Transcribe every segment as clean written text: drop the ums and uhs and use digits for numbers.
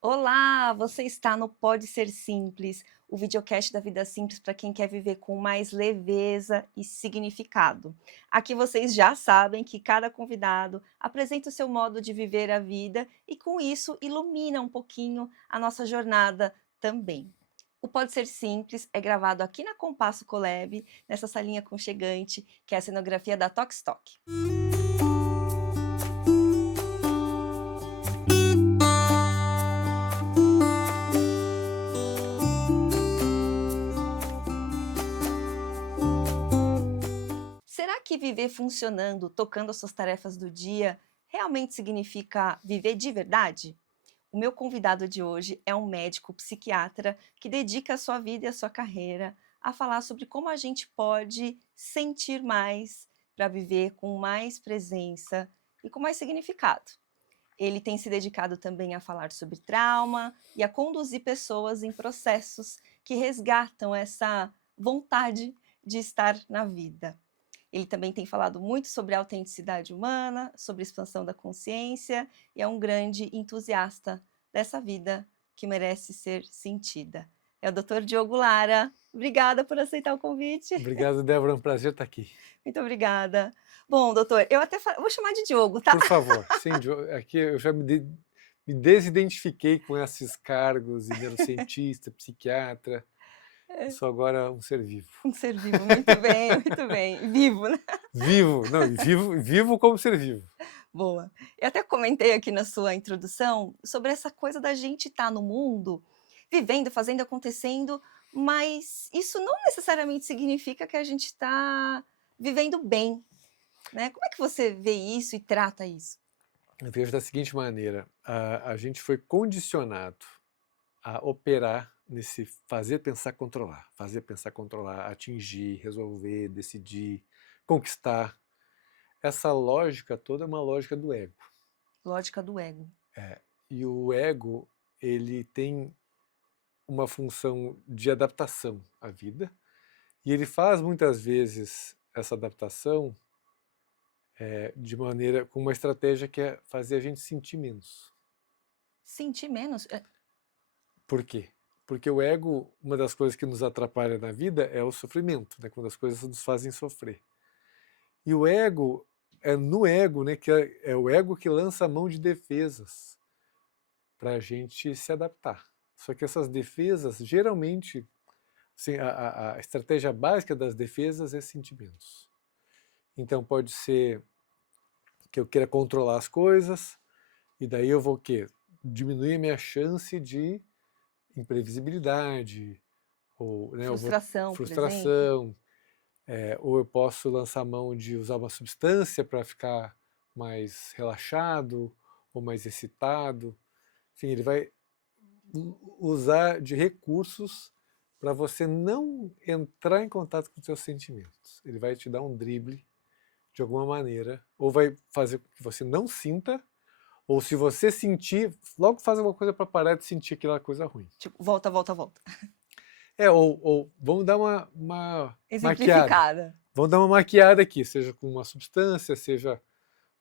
Olá, você está no Pode Ser Simples, o videocast da vida simples para quem quer viver com mais leveza e significado. Aqui vocês já sabem que cada convidado apresenta o seu modo de viver a vida e com isso ilumina um pouquinho a nossa jornada também. O Pode Ser Simples é gravado aqui na Compasso Colab, nessa salinha aconchegante, que é a cenografia da Tokstok. Será que viver funcionando, tocando as suas tarefas do dia, realmente significa viver de verdade? O meu convidado de hoje é um médico psiquiatra que dedica a sua vida e a sua carreira a falar sobre como a gente pode sentir mais para viver com mais presença e com mais significado. Ele tem se dedicado também a falar sobre trauma e a conduzir pessoas em processos que resgatam essa vontade de estar na vida. Ele também tem falado muito sobre a autenticidade humana, sobre expansão da consciência e é um grande entusiasta dessa vida que merece ser sentida. É o Dr. Diogo Lara. Obrigada por aceitar o convite. Obrigado, Débora, é um prazer estar aqui. Muito obrigada. Bom, doutor, eu até vou chamar de Diogo, tá? Por favor, sim, aqui eu já me desidentifiquei com esses cargos de neurocientista, psiquiatra, eu sou agora um ser vivo. Um ser vivo, muito bem, muito bem. Vivo, né? Vivo, não, vivo como ser vivo. Boa. Eu até comentei aqui na sua introdução sobre essa coisa da gente estar no mundo, vivendo, fazendo, acontecendo, mas isso não necessariamente significa que a gente está vivendo bem, né? Como é que você vê isso e trata isso? Eu vejo da seguinte maneira, a gente foi condicionado a operar nesse fazer, pensar, controlar, atingir, resolver, decidir, conquistar. Essa lógica toda é uma lógica do ego. Lógica do ego. E o ego, ele tem uma função de adaptação à vida, e ele faz muitas vezes essa adaptação de maneira com uma estratégia que é fazer a gente sentir menos. Sentir menos. Por quê? Porque o ego, uma das coisas que nos atrapalha na vida é o sofrimento, né? Quando as coisas nos fazem sofrer. E o ego, é no ego, né, que é o ego que lança a mão de defesas para a gente se adaptar. Só que essas defesas, geralmente, assim, a estratégia básica das defesas é sentimentos. Então pode ser que eu queira controlar as coisas, e daí eu vou o quê? Diminuir a minha chance de imprevisibilidade, ou né, Frustração, por exemplo. frustração, ou eu posso lançar mão de usar uma substância para ficar mais relaxado, ou mais excitado. Enfim, ele vai usar de recursos para você não entrar em contato com os seus sentimentos. Ele vai te dar um drible de alguma maneira, ou vai fazer com que você não sinta, ou se você sentir, logo faz alguma coisa para parar de sentir aquela coisa ruim. Tipo, volta, volta, volta. Ou vamos dar uma maquiada. Exemplificada. Vamos dar uma maquiada aqui, seja com uma substância, seja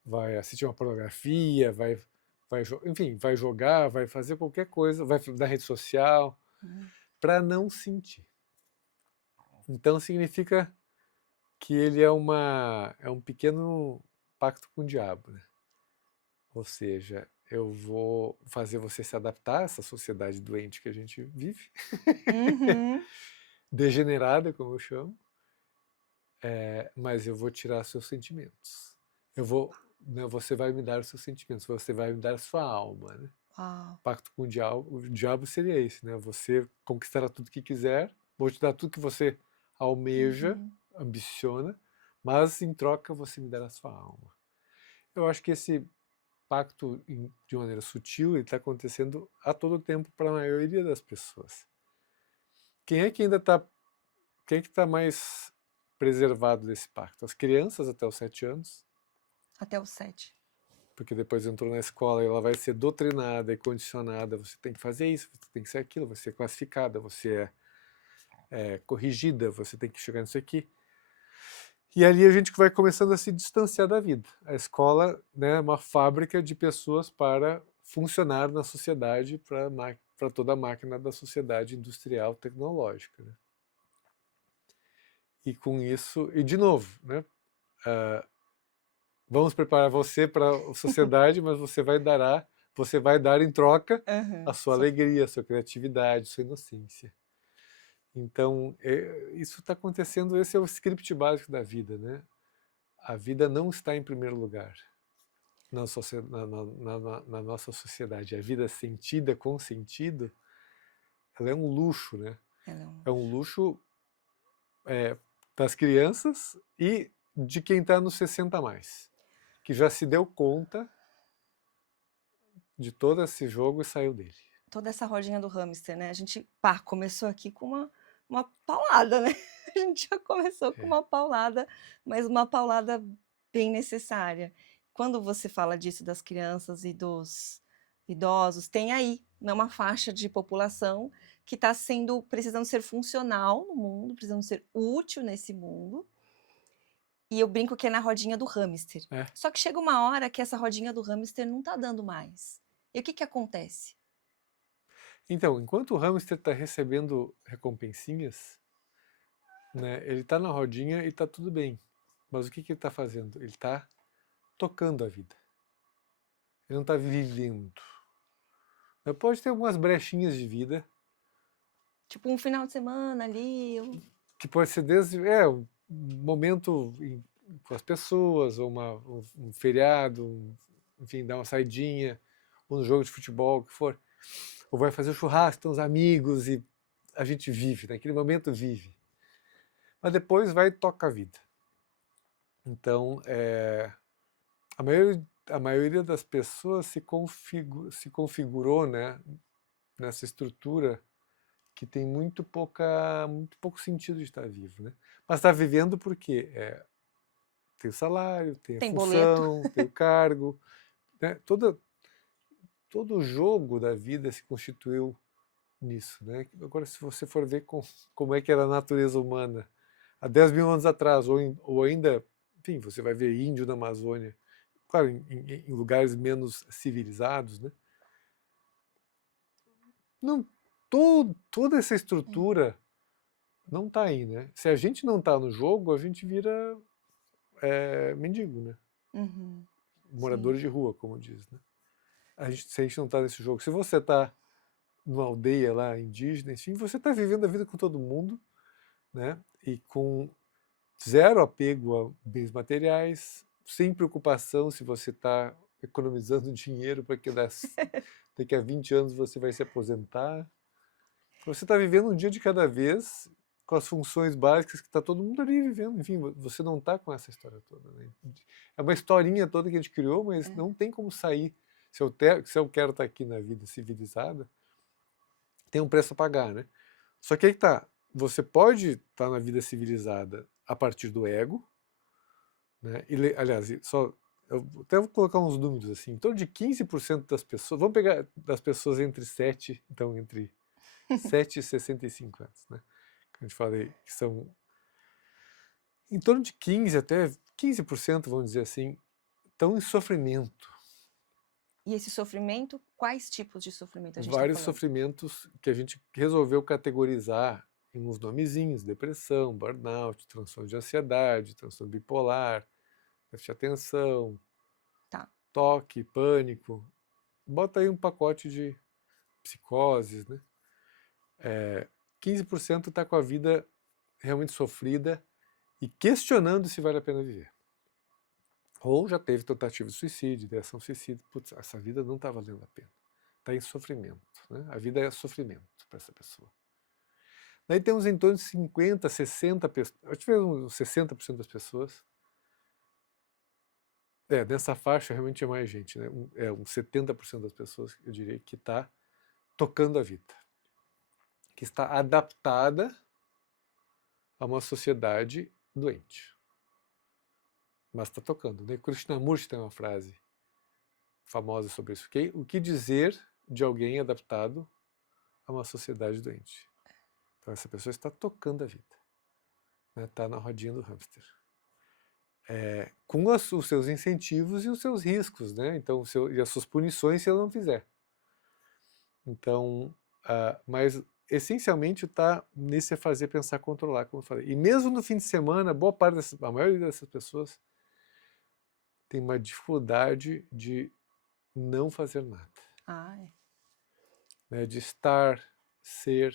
vai assistir uma pornografia, enfim, vai jogar, vai fazer qualquer coisa, vai na rede social, para não sentir. Então significa que ele é um pequeno pacto com o diabo, né? Ou seja, eu vou fazer você se adaptar a essa sociedade doente que a gente vive, Uhum. degenerada, como eu chamo, mas eu vou tirar seus sentimentos. Você vai me dar os seus sentimentos, você vai me dar a sua alma, né? Uau. Pacto com o diabo seria esse, né? Você conquistará tudo que quiser, vou te dar tudo que você almeja, ambiciona, mas em troca você me dará a sua alma. Eu acho que esse pacto, de maneira sutil, ele está acontecendo a todo tempo para a maioria das pessoas. Quem é que ainda está, quem é que está mais preservado desse pacto? As crianças até os 7 anos, Até os 7. porque depois entrou na escola e ela vai ser doutrinada e condicionada, você tem que fazer isso, você tem que ser aquilo, você é classificada, você é corrigida, você tem que chegar nisso aqui. E ali a gente vai começando a se distanciar da vida. A escola, né, é uma fábrica de pessoas para funcionar na sociedade para toda a máquina da sociedade industrial tecnológica, né? E com isso, e de novo, né? Vamos preparar você para a sociedade, mas você vai dar em troca a Aham. sua alegria, a sua criatividade, a sua inocência. Então, isso está acontecendo, esse é o script básico da vida, né? A vida não está em primeiro lugar na nossa sociedade. A vida sentida com sentido, ela é um luxo, né? Ela é um É um luxo das crianças e de quem está nos 60 a mais, que já se deu conta de todo esse jogo e saiu dele. toda essa rodinha do hamster, né? A gente, pá, começou aqui com uma paulada, né? A gente já começou com É. uma paulada, mas uma paulada bem necessária. Quando você fala disso das crianças e dos idosos, tem aí, né, uma faixa de população que está precisando ser funcional no mundo, precisando ser útil nesse mundo. E eu brinco que é na rodinha do hamster. É. Só que chega uma hora que essa rodinha do hamster não está dando mais. E o que acontece? Então, enquanto o hamster está recebendo recompensinhas, né, ele está na rodinha e está tudo bem. Mas o que ele está fazendo? Ele está tocando a vida. Ele não está vivendo. Pode ter algumas brechinhas de vida, Tipo um final de semana ali. que pode ser desde um momento com as pessoas, ou um feriado, enfim, dar uma saidinha, ou um jogo de futebol, o que for. Ou vai fazer um churrasco com os amigos e a gente vive, naquele momento vive. Mas depois vai e toca a vida. Então, a maioria das pessoas se configurou, né, nessa estrutura que tem muito pouco sentido de estar vivo, né? Mas está vivendo porque tem o salário, tem a Tem boleto. função, tem o cargo, né? Todo o jogo da vida se constituiu nisso, né? Agora, se você for ver como é que era a natureza humana há 10 mil anos atrás, ou ainda, enfim, você vai ver índio na Amazônia, claro, em lugares menos civilizados, né? Não, toda essa estrutura não está aí, né? Se a gente não está no jogo, a gente vira mendigo, né? Uhum. Morador de rua, como diz, né? Se a gente não está nesse jogo, se você está numa aldeia lá indígena, enfim, você está vivendo a vida com todo mundo, né? E com zero apego a bens materiais, sem preocupação se você está economizando dinheiro para que daqui a 20 anos você vai se aposentar. Você está vivendo um dia de cada vez, com as funções básicas que está todo mundo ali vivendo. Enfim, você não está com essa história toda, né? É uma historinha toda que a gente criou, mas não tem como sair. Se eu quero estar aqui na vida civilizada, tem um preço a pagar, né? Só que aí tá, você pode estar na vida civilizada a partir do ego, né? Aliás, eu até vou colocar uns números assim, em torno de 15% das pessoas, vamos pegar das pessoas entre 7, então entre 7 e 65 anos, né? Que a gente fala aí, que são em torno de 15 até 15%, vamos dizer assim, estão em sofrimento. E esse sofrimento, quais tipos de sofrimento a gente está Vários falando? sofrimentos que a gente resolveu categorizar em uns nomezinhos: depressão, burnout, transtorno de ansiedade, transtorno bipolar, déficit de atenção, Tá. toque, pânico. Bota aí um pacote de psicoses, né? 15% está com a vida realmente sofrida e questionando se vale a pena viver. Ou já teve tentativa de suicídio, ideação suicida. Putz, essa vida não está valendo a pena. Está em sofrimento, né? A vida é sofrimento para essa pessoa. Daí temos em torno de 50, 60 pessoas, eu tive uns 60% das pessoas. Nessa faixa realmente é mais gente, né? Uns 70% das pessoas, eu diria, que está tocando a vida. Que está adaptada a uma sociedade doente. Mas está tocando, né? Krishnamurti tem uma frase famosa sobre isso. O que dizer de alguém adaptado a uma sociedade doente? Então essa pessoa está tocando a vida, né? Está na rodinha do hamster. com os seus incentivos e os seus riscos, né? Então, e as suas punições se ela não fizer. Então, mas essencialmente está nesse fazer, pensar, controlar, como eu falei. E mesmo no fim de semana, a maioria dessas pessoas tem uma dificuldade de não fazer nada, Ah, é. né? De estar, ser,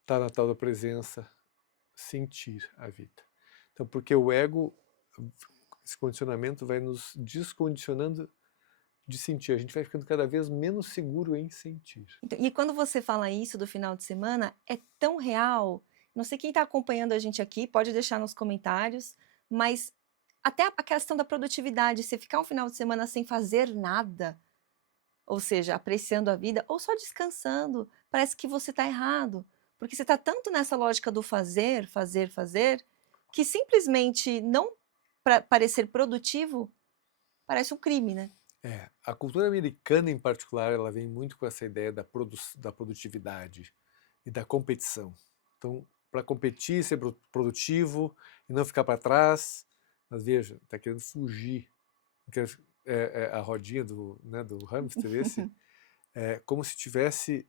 estar na tal da presença, sentir a vida. Então, porque o ego, esse condicionamento vai nos descondicionando de sentir. A gente vai ficando cada vez menos seguro em sentir. Então, e quando você fala isso do final de semana, é tão real. Não sei quem está acompanhando a gente aqui, pode deixar nos comentários, mas até a questão da produtividade, você ficar um final de semana sem fazer nada, ou seja, apreciando a vida, ou só descansando, parece que você está errado. Porque você está tanto nessa lógica do fazer, fazer, fazer, que simplesmente não parecer produtivo parece um crime, né? A cultura americana, em particular, ela vem muito com essa ideia da produtividade e da competição. Então, para competir, ser produtivo e não ficar para trás, mas veja, está querendo fugir. A rodinha do hamster, é como se tivesse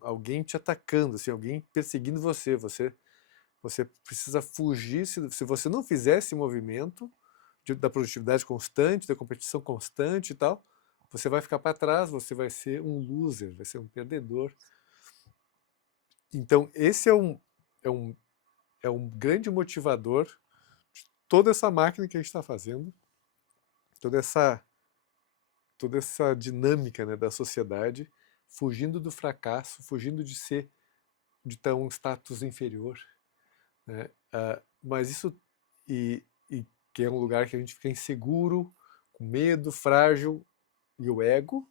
alguém te atacando, assim, alguém perseguindo você. Você precisa fugir. Se você não fizer esse movimento da produtividade constante, da competição constante e tal, você vai ficar para trás, você vai ser um loser, vai ser um perdedor. Então, esse é um grande motivador de toda essa máquina que a gente está fazendo, toda essa dinâmica, né, da sociedade, fugindo do fracasso, fugindo de ter um status inferior, né? Mas isso, e que é um lugar que a gente fica inseguro, com medo, frágil, e o ego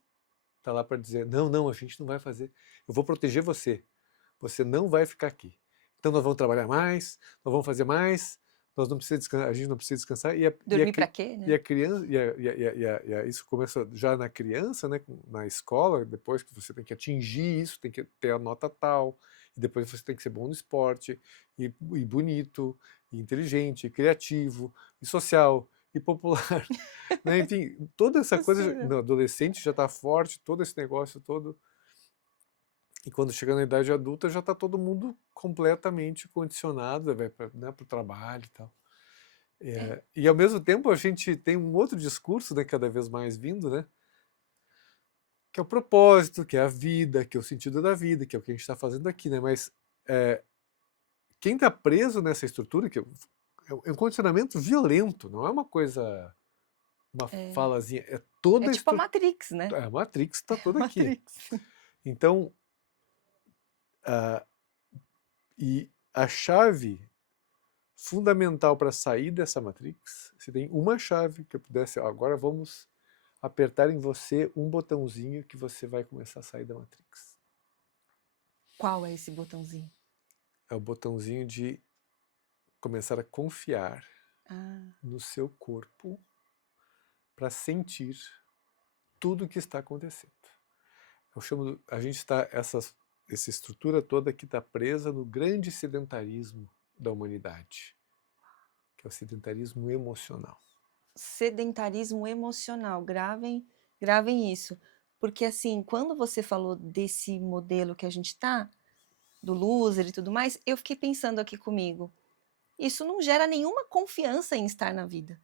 está lá para dizer, não, a gente não vai fazer, eu vou proteger você não vai ficar aqui. Então nós vamos trabalhar mais, nós vamos fazer mais, nós não precisa descansar, a gente não precisa descansar. Dormir para quê, E né? a criança, isso começa já na criança, né, na escola, depois que você tem que atingir isso, tem que ter a nota tal, e depois você tem que ser bom no esporte, e bonito, e inteligente, e criativo, e social, e popular. Né? Enfim, toda essa coisa no adolescente já está forte, todo esse negócio todo. E quando chega na idade adulta já está todo mundo completamente condicionado, vai para, né, o trabalho e tal. E ao mesmo tempo a gente tem um outro discurso, né, cada vez mais vindo, né, que é o propósito, que é a vida, que é o sentido da vida, que é o que a gente está fazendo aqui, né? Mas quem está preso nessa estrutura, que é um condicionamento violento, não é uma coisa, uma falazinha, é toda É a tipo a estrutura. Matrix, né? A Matrix está toda aqui. Matrix. Então, e a chave fundamental para sair dessa Matrix, você tem uma chave que eu pudesse, agora vamos apertar em você um botãozinho que você vai começar a sair da Matrix. Qual é esse botãozinho? É o botãozinho de começar a confiar no seu corpo para sentir tudo o que está acontecendo. A gente está, essa estrutura toda que está presa no grande sedentarismo da humanidade, que é o sedentarismo emocional. Sedentarismo emocional, gravem isso. Porque assim, quando você falou desse modelo que a gente tá, do loser e tudo mais, eu fiquei pensando aqui comigo, isso não gera nenhuma confiança em estar na vida.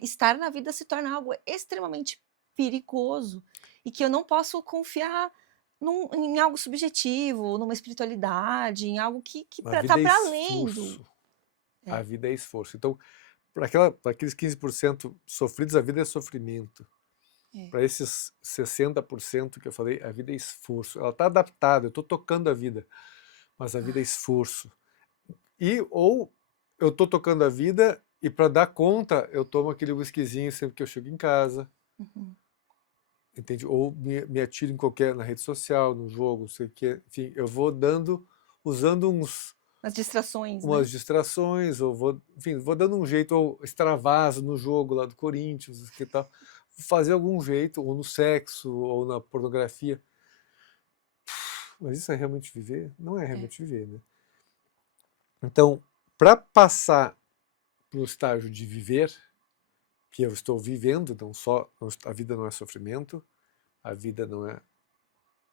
Estar na vida se torna algo extremamente perigoso e que eu não posso confiar em algo subjetivo, numa espiritualidade, em algo que está para além do... A vida é esforço. Então, para aqueles 15% sofridos, a vida é sofrimento. Para esses 60% que eu falei, a vida é esforço. Ela está adaptada, eu estou tocando a vida, mas a vida é esforço. Ou eu estou tocando a vida e para dar conta, eu tomo aquele whiskyzinho sempre que eu chego em casa. Entende? Ou me atiro na rede social, no jogo, não sei o que. Enfim, eu vou usando umas distrações, ou vou dando um jeito, ou extravaso no jogo lá do Corinthians, que tal, fazer algum jeito, ou no sexo, ou na pornografia. Mas isso é realmente viver? Não é realmente viver, né? Então, para passar no estágio de viver, que eu estou vivendo, a vida não é sofrimento, a vida não é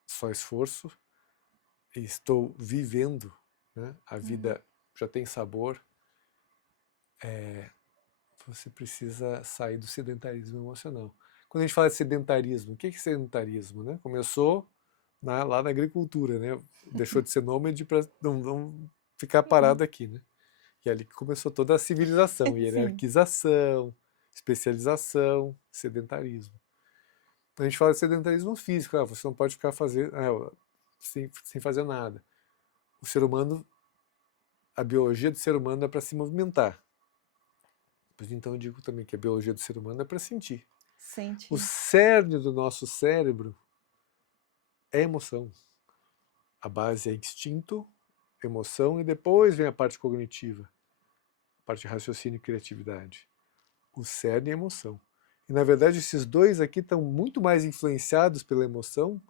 só esforço, estou vivendo, né? A vida já tem sabor. Você precisa sair do sedentarismo emocional. Quando a gente fala de sedentarismo, o que é sedentarismo, né? Começou lá na agricultura, né? Deixou de ser nômade para não ficar parado aqui, né? E ali que começou toda a civilização, Sim. hierarquização, especialização, sedentarismo. A gente fala de sedentarismo físico, você não pode ficar sem fazer nada. O ser humano, a biologia do ser humano é para se movimentar. Então eu digo também que a biologia do ser humano é para sentir. O Sentir. cerne do nosso cérebro é emoção. A base é instinto, emoção e depois vem a parte cognitiva, a parte de raciocínio e criatividade. O cerne é emoção. E na verdade esses dois aqui estão muito mais influenciados pela emoção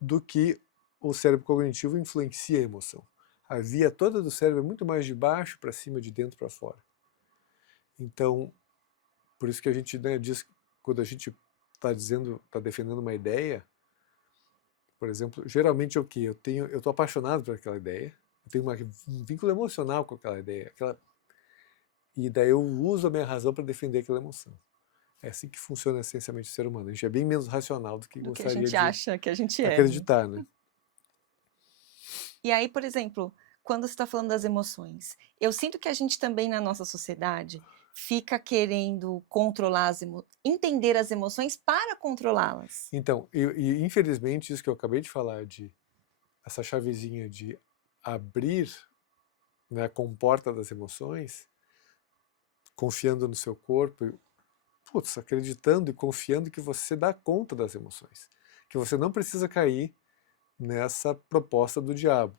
do que o cérebro cognitivo influencia a emoção. A via toda do cérebro é muito mais de baixo para cima, de dentro para fora. Então, por isso que a gente, né, diz, quando a gente está defendendo uma ideia, por exemplo, geralmente é o quê? Eu estou apaixonado por aquela ideia, eu tenho um vínculo emocional com aquela ideia, e daí eu uso a minha razão para defender aquela emoção. É assim que funciona essencialmente o ser humano. A gente é bem menos racional do que Do que a gostaria gente de acha que a gente é. acreditar, né? E aí, por exemplo, quando você está falando das emoções, eu sinto que a gente também na nossa sociedade fica querendo controlar entender as emoções para controlá-las. Então, e infelizmente isso que eu acabei de falar, essa chavezinha de abrir, né, a comporta das emoções, confiando no seu corpo, acreditando e confiando que você dá conta das emoções, que você não precisa cair nessa proposta do diabo.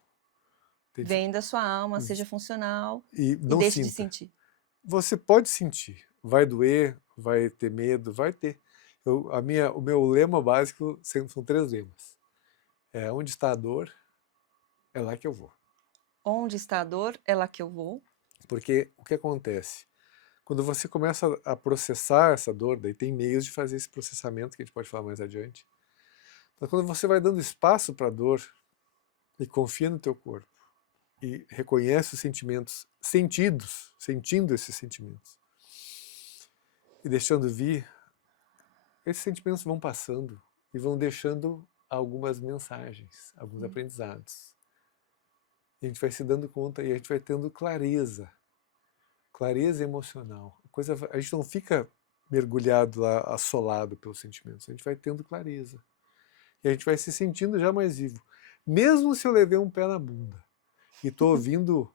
Entende? Vem da sua alma, seja funcional E e não deixe de sinta. sentir. Você pode sentir, vai doer, vai ter medo, vai ter. O meu lema básico são 3 lemas. Onde está a dor, é lá que eu vou. Onde está a dor, é lá que eu vou. Porque o que acontece? Quando você começa a processar essa dor, daí tem meios de fazer esse processamento que a gente pode falar mais adiante. Mas quando você vai dando espaço para a dor e confia no teu corpo e reconhece os sentimentos sentindo esses sentimentos e deixando vir, esses sentimentos vão passando e vão deixando algumas mensagens, alguns aprendizados. E a gente vai se dando conta e a gente vai tendo clareza emocional. A gente não fica mergulhado lá, assolado pelos sentimentos, a gente vai tendo clareza. E a gente vai se sentindo já mais vivo. Mesmo se eu levei um pé na bunda e estou ouvindo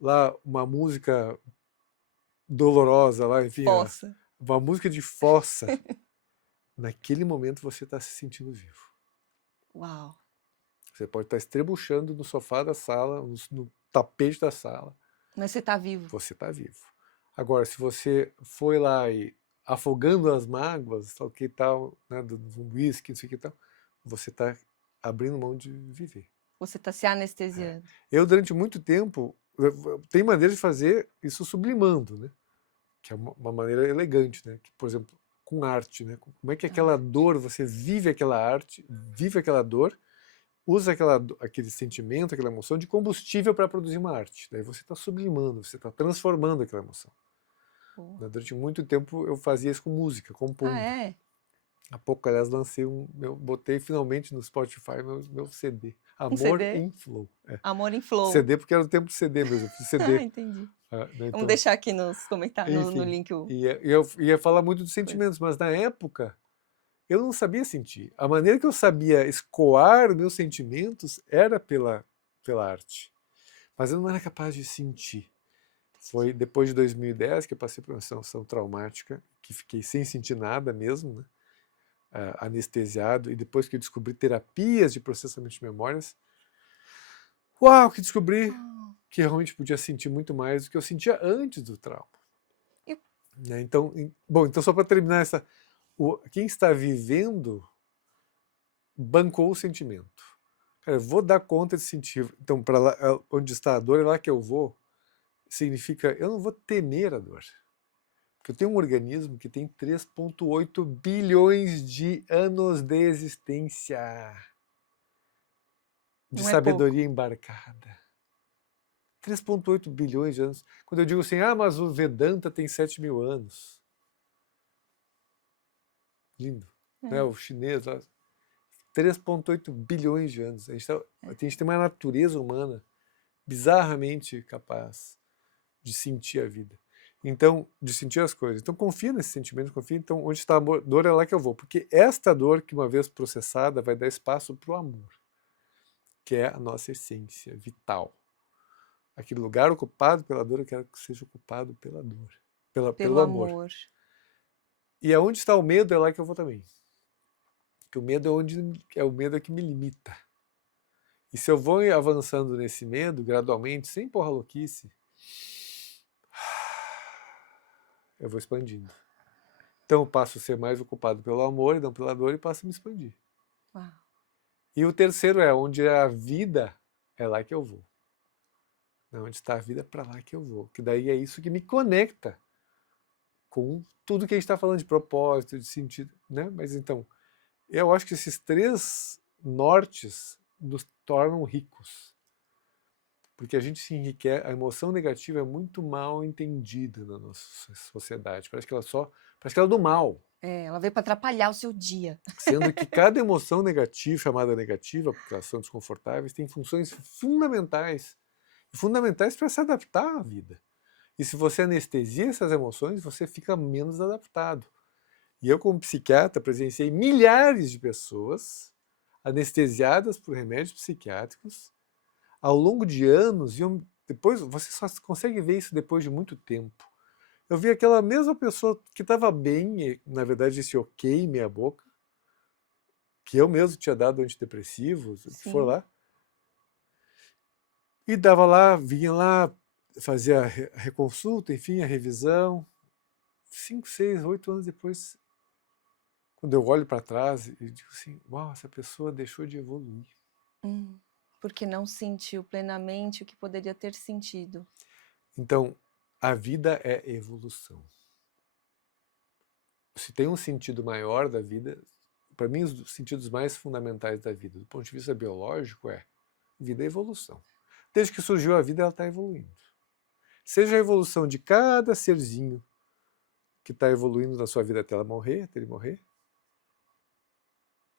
lá uma música dolorosa, lá, enfim, uma música de fossa, naquele momento você está se sentindo vivo. Uau! Você pode estar estrebuchando no sofá da sala, no tapete da sala. Mas você está vivo. Você está vivo. Agora, se você foi lá e afogando as mágoas, tal, que tal, né, do uísque, não sei o que tal, você está abrindo mão de viver. Você está se anestesiando. Eu, durante muito tempo, tem maneira de fazer isso sublimando, né? Que é uma maneira elegante, né? Que, por exemplo, com arte, né? Como é que aquela dor, você vive aquela arte, vive aquela dor, usa aquele sentimento, aquela emoção de combustível para produzir uma arte. Daí você está sublimando, você está transformando aquela emoção. Durante muito tempo eu fazia isso com música, compondo. Ah, é? Há pouco, aliás, botei finalmente no Spotify meu CD. Amor CD? em Flow. Amor em Flow. CD, porque era o tempo do CD mesmo, eu fiz CD. Entendi. Né, Vamos então, deixar aqui nos comentários, no enfim, link. eu ia falar muito dos sentimentos, mas na época eu não sabia sentir. A maneira que eu sabia escoar meus sentimentos era pela arte. Mas eu não era capaz de sentir. Foi depois de 2010 que eu passei por uma situação traumática, que fiquei sem sentir nada mesmo, né? Anestesiado, e depois que eu descobri terapias de processamento de memórias, uau, que descobri que realmente podia sentir muito mais do que eu sentia antes do trauma. Né? Então, só para terminar quem está vivendo bancou o sentimento. Cara, eu vou dar conta de sentir. Então, para lá, onde está a dor, é lá que eu vou. significa eu não vou temer a dor. Porque eu tenho um organismo que tem 3,8 bilhões de anos de existência, de Não é pouco. sabedoria embarcada. 3,8 bilhões de anos. Quando eu digo assim, mas o Vedanta tem 7.000 anos. Lindo. Né? É. O chinês, 3,8 bilhões de anos. A gente tem uma natureza humana bizarramente capaz de sentir a vida. Então, de sentir as coisas. Então, confia nesse sentimento, confia. Então, onde está a dor é lá que eu vou. Porque esta dor, que uma vez processada, vai dar espaço para o amor, que é a nossa essência vital. Aquele lugar ocupado pela dor, eu quero que seja ocupado pela dor, Pelo pelo amor. amor. E aonde está o medo, é lá que eu vou também. Porque o medo é o medo que me limita. E se eu vou avançando nesse medo, gradualmente, sem porra louquice, eu vou expandindo. Então eu passo a ser mais ocupado pelo amor e não pela dor e passo a me expandir. Uau. E o terceiro é onde é a vida, é lá que eu vou. Onde está a vida, é para lá que eu vou. Que daí é isso que me conecta com tudo que a gente está falando de propósito, de sentido, né? Mas então, eu acho que esses três nortes nos tornam ricos. Porque a gente se enriquece, a emoção negativa é muito mal entendida na nossa sociedade. Parece que ela é do mal. Ela veio para atrapalhar o seu dia. Sendo que cada emoção negativa, chamada negativa, porque elas são desconfortáveis, tem funções fundamentais. Fundamentais para se adaptar à vida. E se você anestesia essas emoções, você fica menos adaptado. E eu, como psiquiatra, presenciei milhares de pessoas anestesiadas por remédios psiquiátricos ao longo de anos. Depois, você só consegue ver isso depois de muito tempo. Eu vi aquela mesma pessoa que estava bem, na verdade, esse ok meia boca, que eu mesmo tinha dado antidepressivos, o que for lá, e dava lá, vinha lá, fazia a reconsulta, enfim, a revisão. 5, 6, 8 anos depois, quando eu olho para trás e digo assim, uau, essa pessoa deixou de evoluir. Porque não sentiu plenamente o que poderia ter sentido. Então, a vida é evolução. Se tem um sentido maior da vida, para mim os sentidos mais fundamentais da vida, do ponto de vista biológico, vida é evolução. Desde que surgiu a vida, ela está evoluindo. Seja a evolução de cada serzinho que está evoluindo na sua vida até ele morrer,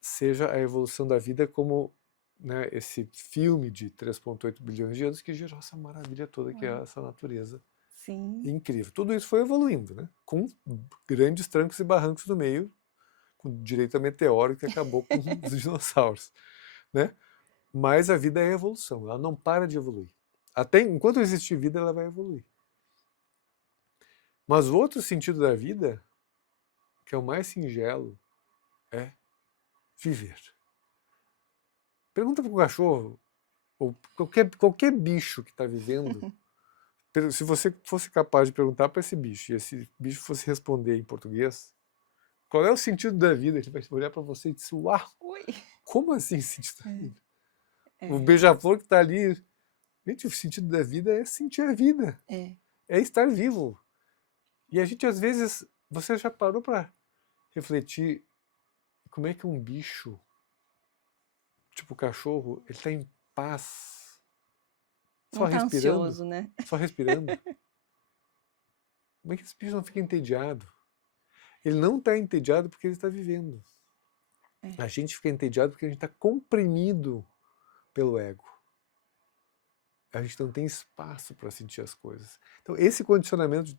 seja a evolução da vida como, né, esse filme de 3,8 bilhões de anos que gerou essa maravilha toda que é essa natureza. Sim. Incrível. Tudo isso foi evoluindo, né, com grandes trancos e barrancos no meio, com direito a meteoro que acabou com os dinossauros, né? Mas a vida é evolução, ela não para de evoluir. Até enquanto existir vida, ela vai evoluir. Mas o outro sentido da vida, que é o mais singelo, é viver. Pergunta para o cachorro, ou qualquer bicho que está vivendo, se você fosse capaz de perguntar para esse bicho, e esse bicho fosse responder em português, qual é o sentido da vida? Ele vai olhar para você e dizer, uau, como assim o sentido da vida? O beija-flor que está ali, gente, o sentido da vida é sentir a vida, é estar vivo. E a gente, às vezes, você já parou para refletir como é que um bicho, tipo o cachorro, ele está em paz, só Não tá respirando, ansioso, né? só respirando. Como é que esse bicho não fica entediado? Ele não está entediado porque ele está vivendo. A gente fica entediado porque a gente está comprimido pelo ego. A gente não tem espaço para sentir as coisas. Então, esse condicionamento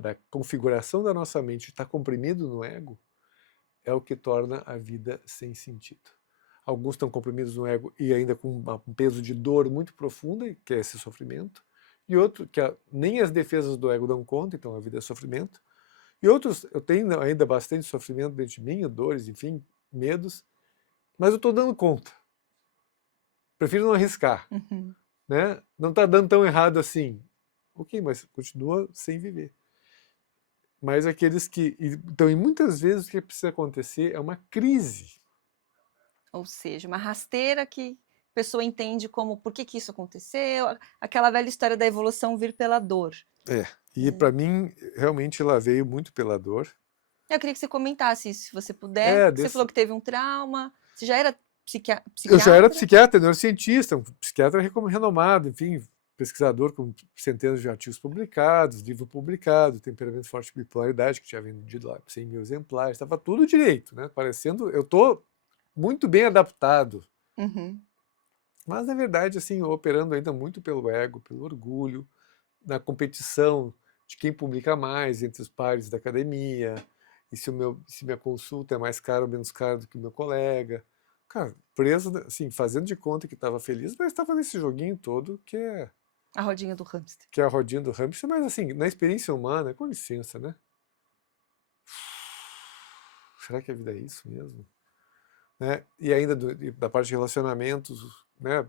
da configuração da nossa mente estar comprimido no ego é o que torna a vida sem sentido. Alguns estão comprimidos no ego e ainda com um peso de dor muito profunda, que é esse sofrimento, e outro que nem as defesas do ego dão conta, então a vida é sofrimento. E outros, eu tenho ainda bastante sofrimento dentro de mim, dores, enfim, medos, mas eu estou dando conta. Prefiro não arriscar. Né? Não está dando tão errado assim. Ok, mas continua sem viver. Mas aqueles que... Então, e muitas vezes o que precisa acontecer é uma crise. Ou seja, uma rasteira que pessoa entende como por que que isso aconteceu, aquela velha história da evolução vir pela dor. E para mim, realmente, ela veio muito pela dor. Eu queria que você comentasse isso, se você puder. Você falou que teve um trauma, você já era psiquiatra? Eu já era psiquiatra, neurocientista, um psiquiatra renomado, enfim, pesquisador com centenas de artigos publicados, livro publicado, temperamento forte de bipolaridade, que tinha vendido lá 100 mil exemplares, estava tudo direito, né? Parecendo, eu estou muito bem adaptado. Mas, na verdade, assim, operando ainda muito pelo ego, pelo orgulho, na competição de quem publica mais entre os pares da academia, e se minha consulta é mais cara ou menos cara do que o meu colega. Cara, preso, assim, fazendo de conta que estava feliz, mas estava nesse joguinho todo que é... A rodinha do hamster. Que é a rodinha do hamster, mas assim, na experiência humana, com licença, né? Será que a vida é isso mesmo? Né? E ainda da parte de relacionamentos, né?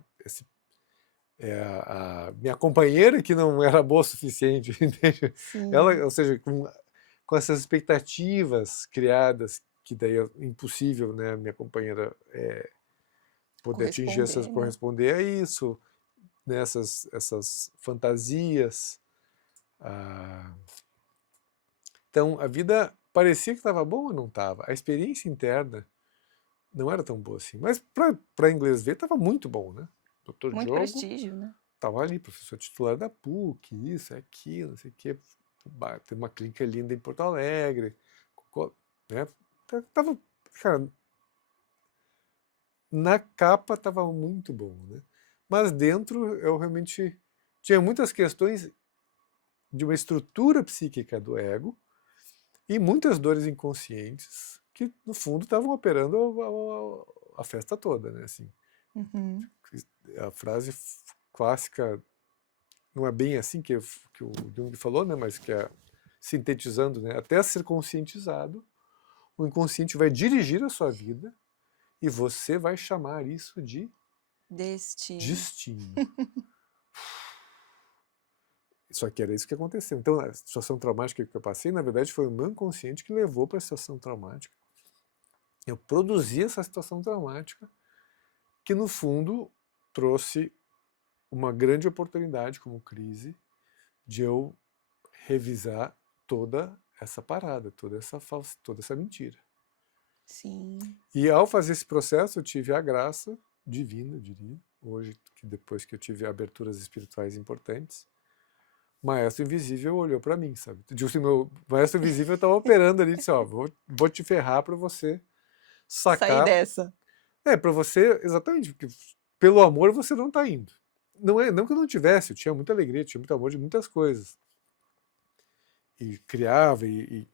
A minha companheira que não era boa o suficiente, entende? Ela, ou seja, com essas expectativas criadas, que daí é impossível, né, minha companheira poder atingir essas, corresponder a isso, né, essas fantasias. Então, a vida parecia que estava boa ou não estava. A experiência interna não era tão boa assim. Mas para inglês ver, estava muito bom, né? Doutor muito Diogo, prestígio, né? Estava ali, professor titular da PUC, isso, aquilo, não sei o quê. Tem uma clínica linda em Porto Alegre. Né? Tava, cara, na capa estava muito bom, né? Mas dentro eu realmente tinha muitas questões de uma estrutura psíquica do ego e muitas dores inconscientes que, no fundo, estavam operando a festa toda, né? Assim, a frase clássica não é bem assim que o Jung falou, né? Mas que é sintetizando, né? Até ser conscientizado, o inconsciente vai dirigir a sua vida e você vai chamar isso de destino. Só que era isso que aconteceu. Então, a situação traumática que eu passei, na verdade, foi o meu inconsciente que levou para a situação traumática. Eu produzi essa situação traumática que, no fundo, trouxe uma grande oportunidade como crise de eu revisar toda essa parada, toda essa mentira. Sim. E ao fazer esse processo, eu tive a graça divina, eu diria, hoje, que depois que eu tive aberturas espirituais importantes, o Maestro Invisível olhou para mim, sabe? Meu Maestro Invisível estava operando ali, disse, ó, vou te ferrar para você sacar... Sair dessa. Para você, exatamente, porque pelo amor você não está indo. Não que eu não tivesse, eu tinha muita alegria, tinha muito amor de muitas coisas. E criava, e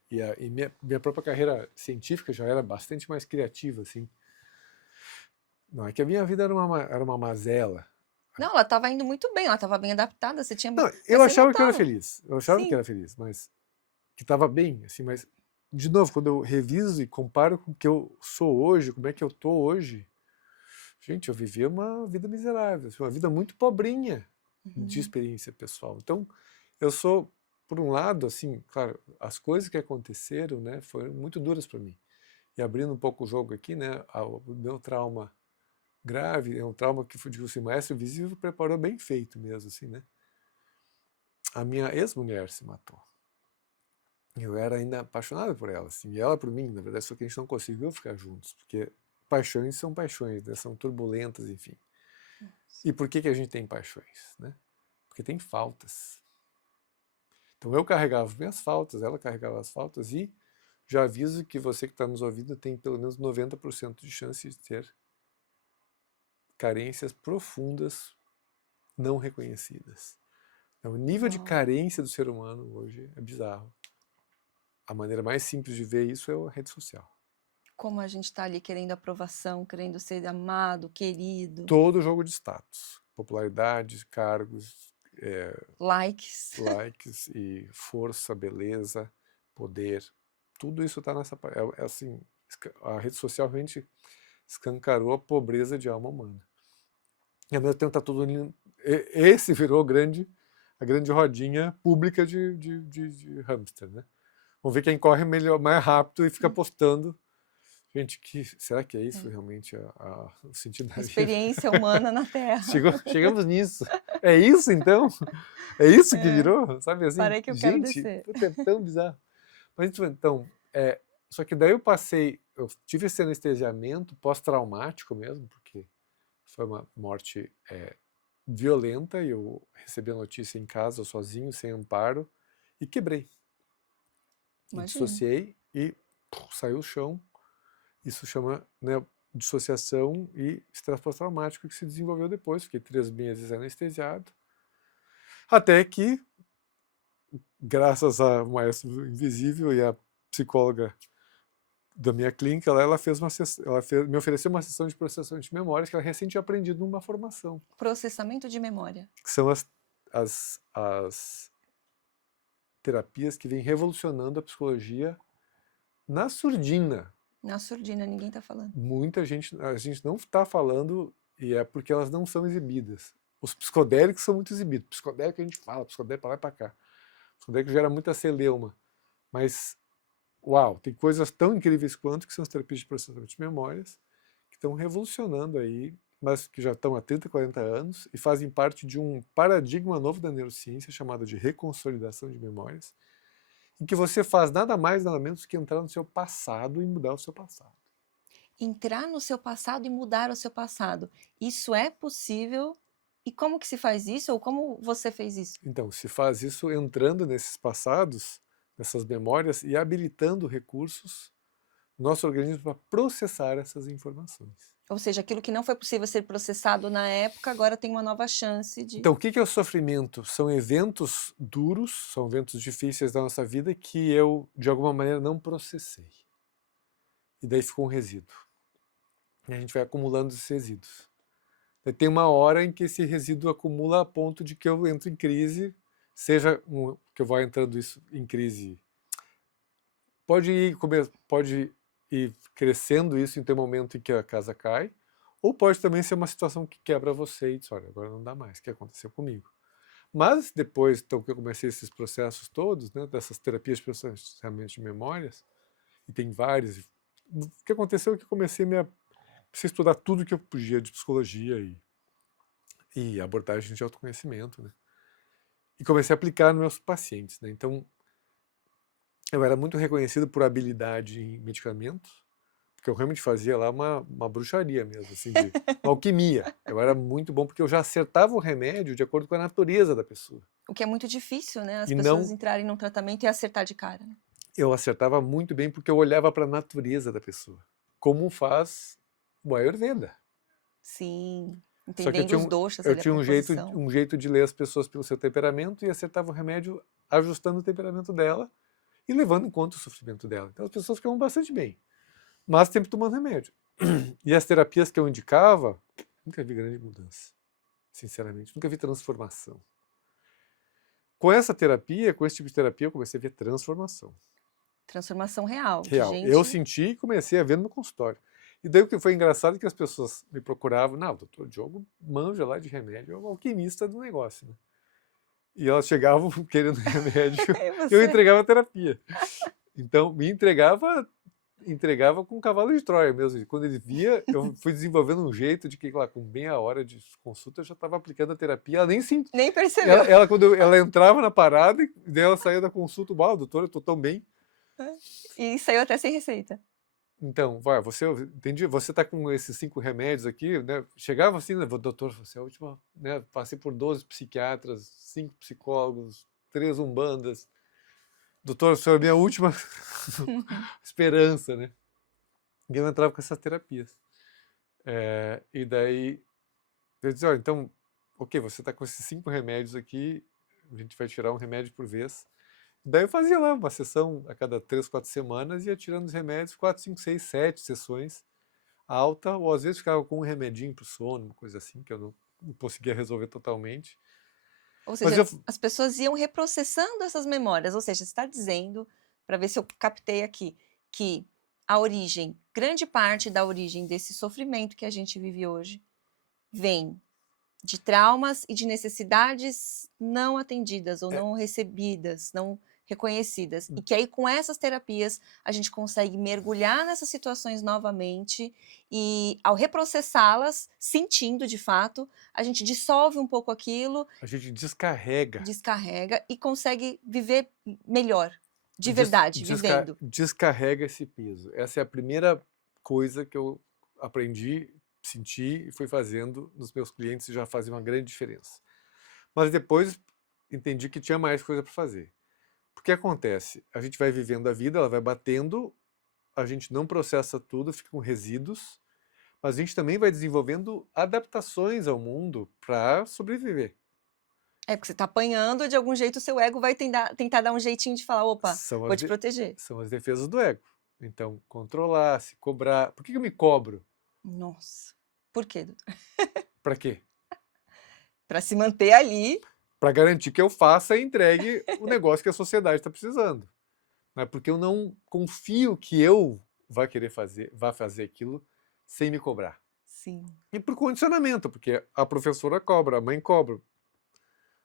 minha própria carreira científica já era bastante mais criativa, assim. Não é que a minha vida era uma mazela. Não, ela estava indo muito bem, ela estava bem adaptada, você tinha... Não, eu achava que eu era feliz, mas que estava bem, assim, mas, de novo, quando eu reviso e comparo com o que eu sou hoje, como é que eu tô hoje, gente, eu vivia uma vida miserável, assim, uma vida muito pobrinha de experiência pessoal. Então, eu sou, por um lado, assim, claro, as coisas que aconteceram, né, foram muito duras para mim. E abrindo um pouco o jogo aqui, né, o meu trauma grave, é um trauma que, digo assim, o Maestro Invisível preparou bem feito mesmo, assim, né. A minha ex-mulher se matou. Eu era ainda apaixonado por ela, assim, e ela por mim, na verdade, só que a gente não conseguiu ficar juntos, porque paixões são paixões, né, são turbulentas, enfim. E por que a gente tem paixões, né? Porque tem faltas. Então eu carregava as minhas faltas, ela carregava as faltas, e já aviso que você que está nos ouvindo tem pelo menos 90% de chance de ter carências profundas não reconhecidas. Então, o nível de carência do ser humano hoje é bizarro. A maneira mais simples de ver isso é a rede social. Como a gente está ali querendo aprovação, querendo ser amado, querido. Todo jogo de status. Popularidade, cargos, likes e força, beleza, poder. Tudo isso está nessa... assim, a rede social realmente escancarou a pobreza de alma humana. E ao mesmo tempo está tudo... Esse virou a grande rodinha pública de hamster, né? Vamos ver quem corre melhor, mais rápido e fica postando. Gente, será que é isso realmente o sentido da vida? Experiência humana na Terra. Chegamos nisso. É isso, então? É isso que virou? Sabe assim? Parei que eu quero Gente, descer. puta, é tão bizarro. Mas, então, só que daí eu tive esse anestesiamento pós-traumático mesmo, porque foi uma morte violenta e eu recebi a notícia em casa, sozinho, sem amparo, e quebrei. Me dissociei e saiu o chão. Isso chama, né, dissociação e estresse pós-traumático, que se desenvolveu depois. Fiquei 3 meses anestesiado. Até que, graças ao maestro invisível e à psicóloga da minha clínica, ela me ofereceu uma sessão de processamento de memórias que ela recém tinha aprendido numa formação. Processamento de memória. Que são as terapias que vêm revolucionando a psicologia na surdina. Na surdina, ninguém está falando. Muita gente, a gente não está falando, e é porque elas não são exibidas. Os psicodélicos são muito exibidos. Psicodélico a gente fala, psicodélico para lá e para cá. Psicodélico gera muita celeuma. Mas, uau, tem coisas tão incríveis quanto que são as terapias de processamento de memórias, que estão revolucionando aí, mas que já estão há 30, 40 anos e fazem parte de um paradigma novo da neurociência chamado de reconsolidação de memórias, em que você faz nada mais, nada menos que entrar no seu passado e mudar o seu passado. Entrar no seu passado e mudar o seu passado. Isso é possível? E como que se faz isso? Ou como você fez isso? Então, se faz isso entrando nesses passados, nessas memórias e habilitando recursos no nosso organismo para processar essas informações. Ou seja, aquilo que não foi possível ser processado na época, agora tem uma nova chance de... Então, o que é o sofrimento? São eventos duros, são eventos difíceis da nossa vida que eu, de alguma maneira, não processei. E daí ficou um resíduo. E a gente vai acumulando esses resíduos. Daí tem uma hora em que esse resíduo acumula a ponto de que eu entro em crise, que eu vou entrando isso em crise. Pode ir crescendo isso em ter um momento em que a casa cai, ou pode também ser uma situação que quebra você e diz, olha, agora não dá mais, o que aconteceu comigo? Mas depois, então, que eu comecei esses processos todos, né, dessas terapias de processamento de memórias, e tem várias, o que aconteceu é que eu comecei a estudar tudo que eu podia de psicologia e abordagem de autoconhecimento, né? E comecei a aplicar nos meus pacientes, né? Então, eu era muito reconhecido por habilidade em medicamentos, porque eu realmente fazia lá uma bruxaria mesmo, assim, de uma alquimia. Eu era muito bom porque eu já acertava o remédio de acordo com a natureza da pessoa. O que é muito difícil, né? As E pessoas não, entrarem num tratamento e acertar de cara. eu acertava muito bem porque eu olhava para a natureza da pessoa, como faz o Ayurveda. Sim, Só que entendendo os doshas, eu ali, a tinha composição. um jeito de ler as pessoas pelo seu temperamento e acertava o remédio ajustando o temperamento dela e levando em conta o sofrimento dela. Então as pessoas ficavam bastante bem, mas sempre tomando remédio. E as terapias que eu indicava, nunca vi grande mudança, sinceramente, nunca vi transformação. Com essa terapia, com esse tipo de terapia, eu comecei a ver transformação. Transformação real, de Real. gente... Eu senti e comecei a ver no meu consultório. E daí o que foi engraçado é que as pessoas me procuravam, não, o doutor Diogo manja lá de remédio, é o alquimista do negócio, né? E elas chegavam querendo remédio, E eu entregava a terapia. Então, me entregava com um cavalo de Troia mesmo. E quando ele via, eu fui desenvolvendo um jeito de que lá, com meia hora de consulta, eu já estava aplicando a terapia, ela nem sentia. Nem percebeu. Quando ela entrava na parada, e daí ela saía da consulta, uau, doutor, eu estou tão bem. E saiu até sem receita. Então, entendi, você está com esses 5 remédios aqui, né? Chegava assim, né, doutor, você é a última, né? Passei por 12 psiquiatras, 5 psicólogos, 3 umbandas. Doutor, você é a minha última esperança, né? E eu entrava com essas terapias. E daí, eu dizia, olha, então, ok, você está com esses 5 remédios aqui, a gente vai tirar um remédio por vez. Daí eu fazia lá uma sessão a cada 3, 4 semanas, ia tirando os remédios, 4, 5, 6, 7 sessões, alta, ou às vezes ficava com um remedinho para o sono, uma coisa assim, que eu não conseguia resolver totalmente. Ou seja, as pessoas iam reprocessando essas memórias. Ou seja, você está dizendo, para ver se eu captei aqui, que a origem, grande parte da origem desse sofrimento que a gente vive hoje, vem de traumas e de necessidades não atendidas ou não recebidas, não reconhecidas. E que aí, com essas terapias, a gente consegue mergulhar nessas situações novamente e, ao reprocessá-las, sentindo de fato, a gente dissolve um pouco aquilo, A gente descarrega. descarrega e consegue viver melhor, de verdade, vivendo. Descarrega esse peso. Essa é a primeira coisa que eu aprendi, senti e fui fazendo nos meus clientes e já fazia uma grande diferença. Mas depois entendi que tinha mais coisa para fazer. Porque acontece, a gente vai vivendo a vida, ela vai batendo, a gente não processa tudo, fica com resíduos, mas a gente também vai desenvolvendo adaptações ao mundo para sobreviver. É, porque você está apanhando, de algum jeito o seu ego vai tentar dar um jeitinho de falar, opa, vou te proteger. São as defesas do ego. Então, controlar, se cobrar. Por que eu me cobro? Nossa, por quê, doutor? Para quê? Para se manter ali. Para garantir que eu faça e entregue o negócio que a sociedade está precisando. Não é porque eu não confio que eu vá fazer aquilo sem me cobrar. Sim. E por condicionamento, porque a professora cobra, a mãe cobra.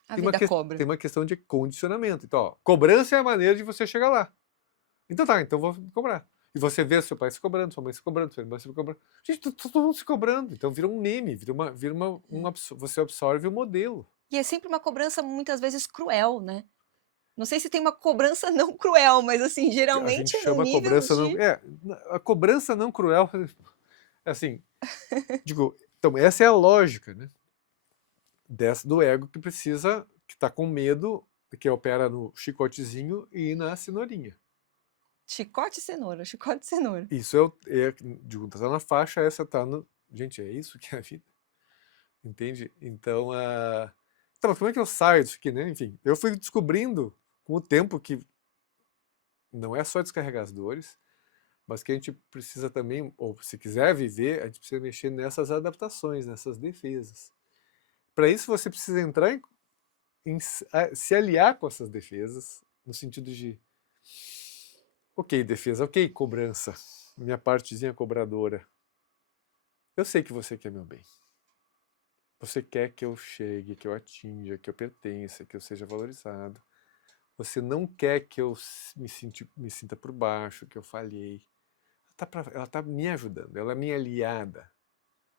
A vida cobra. Tem uma questão de condicionamento. Então, ó, cobrança é a maneira de você chegar lá. Então tá, então vou cobrar. E você vê seu pai se cobrando, sua mãe se cobrando, sua irmã se cobrando. Gente, todo mundo se cobrando. Então vira um meme, você absorve o modelo. E é sempre uma cobrança, muitas vezes, cruel, né? Não sei se tem uma cobrança não cruel, mas assim, geralmente a gente chama no nível cobrança de... não. A cobrança não cruel, assim, digo, então essa é a lógica, né? Do ego que está com medo, que opera no chicotezinho e na cenourinha. Chicote e cenoura, chicote e cenoura. Isso digo, tá na faixa, essa tá no... Gente, é isso que é a vida. Entende? Então, então, como é que eu saio disso aqui, né? Enfim, eu fui descobrindo com o tempo que não é só descarregar as dores, mas que a gente precisa também, ou se quiser viver, a gente precisa mexer nessas adaptações, nessas defesas. Para isso, você precisa entrar se aliar com essas defesas, no sentido de, ok, defesa, ok, cobrança, minha partezinha cobradora. Eu sei que você quer meu bem. Você quer que eu chegue, que eu atinja, que eu pertença, que eu seja valorizado. Você não quer que eu me sinta por baixo, que eu falhei. Ela está me ajudando, ela é minha aliada.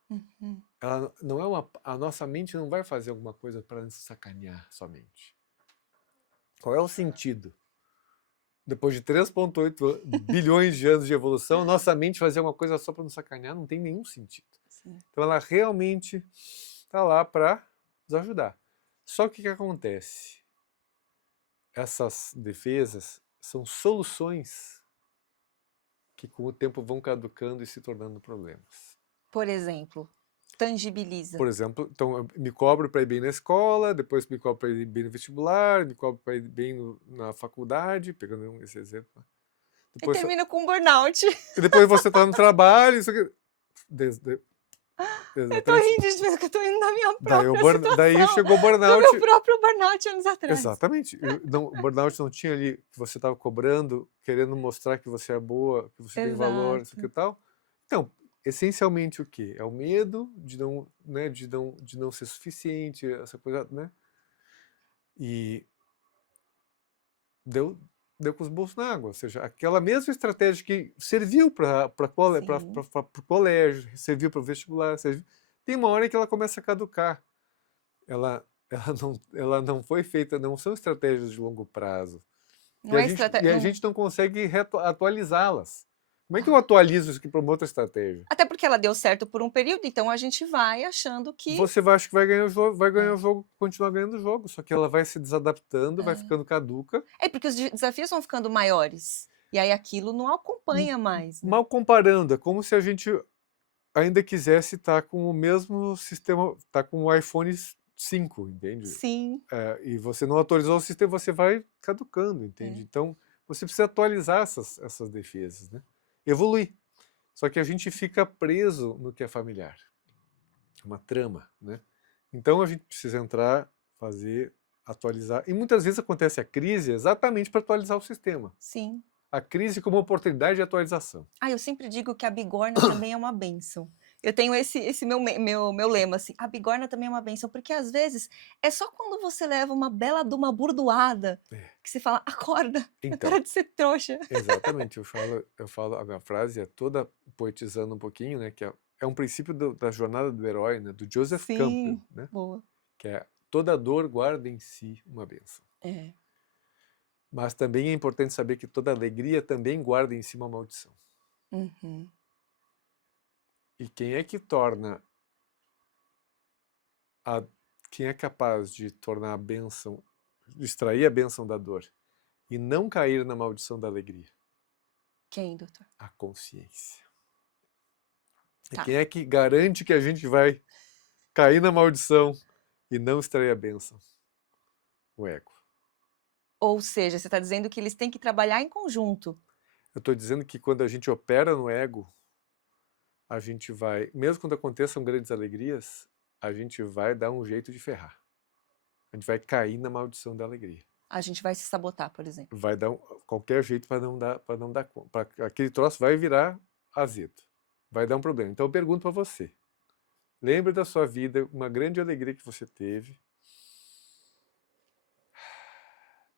Uhum. Ela não é a nossa mente não vai fazer alguma coisa para nos sacanear somente. Qual é o sentido? Depois de 3,8 bilhões de anos de evolução, nossa mente fazer alguma coisa só para nos sacanear não tem nenhum sentido. Sim. Então ela realmente está lá para nos ajudar. Só que o que acontece? Essas defesas são soluções que com o tempo vão caducando e se tornando problemas. Por exemplo, tangibiliza. Por exemplo, então eu me cobro para ir bem na escola, depois me cobro para ir bem no vestibular, me cobro para ir bem na faculdade, pegando esse exemplo. Depois, e termina com burnout. E depois você está no trabalho, isso aqui... Eu tô rindo, gente, mas eu tô indo na minha própria situação. Daí chegou o burnout. Do meu próprio burnout anos atrás. Exatamente. O burnout não tinha ali que você estava cobrando, querendo mostrar que você é boa, que você tem valor, isso aqui e tal. Então, essencialmente o quê? É o medo de não ser suficiente, essa coisa, né? E deu com os bolsos na água. Ou seja, aquela mesma estratégia que serviu para o colégio, serviu para o vestibular, tem uma hora em que ela começa a caducar. Ela não foi feita, não são estratégias de longo prazo. E a gente não consegue atualizá-las. Como é que eu atualizo isso aqui para uma outra estratégia? Até porque ela deu certo por um período, então a gente vai achando que... Você vai achar que vai ganhar o jogo, continuar ganhando o jogo, só que ela vai se desadaptando, vai ficando caduca. É porque os desafios vão ficando maiores, e aí aquilo não acompanha mais. Né? Mal comparando, é como se a gente ainda quisesse estar com o mesmo sistema, estar com o iPhone 5, entende? Sim. E você não atualizou o sistema, você vai caducando, entende? Então, você precisa atualizar essas defesas, né? Evoluir. Só que a gente fica preso no que é familiar. Uma trama, né? Então, a gente precisa entrar, atualizar. E muitas vezes acontece a crise exatamente para atualizar o sistema. Sim. A crise como oportunidade de atualização. Eu sempre digo que a bigorna também é uma bênção. Eu tenho esse meu lema, assim, a bigorna também é uma benção, porque às vezes é só quando você leva uma bela de uma burdoada É. que você fala: "Acorda, Então, para de ser trouxa". exatamente, eu falo, a minha frase é toda poetizando um pouquinho, né, que é um princípio da jornada do herói, né, do Joseph Campbell, Sim, né, boa. que é toda dor guarda em si uma bênção. É. Mas também é importante saber que toda alegria também guarda em si uma maldição. Uhum. E quem é que torna a, quem é capaz de tornar a bênção, de extrair a bênção da dor e não cair na maldição da alegria? Quem, doutor? A consciência. E Tá. quem é que garante que a gente vai cair na maldição e não extrair a bênção? O ego. Ou seja, você está dizendo que eles têm que trabalhar em conjunto. Eu estou dizendo que quando a gente opera no ego, a gente vai, mesmo quando aconteçam grandes alegrias, a gente vai dar um jeito de ferrar. A gente vai cair na maldição da alegria. A gente vai se sabotar, por exemplo. Vai dar qualquer jeito para não dar conta. Aquele troço vai virar azedo. Vai dar um problema. Então eu pergunto para você. Lembre da sua vida, uma grande alegria que você teve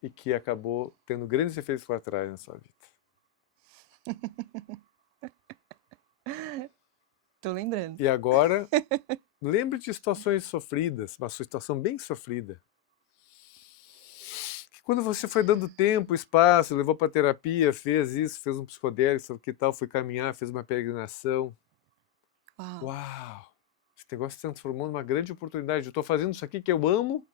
e que acabou tendo grandes efeitos colaterais na sua vida. Tô lembrando. E agora, lembre de situações sofridas, uma situação bem sofrida. Que quando você foi dando tempo, espaço, levou para terapia, fez isso, fez um psicodélico, que tal, foi caminhar, fez uma peregrinação. Uau. Uau! Esse negócio se transformou numa grande oportunidade. Eu estou fazendo isso aqui que eu amo,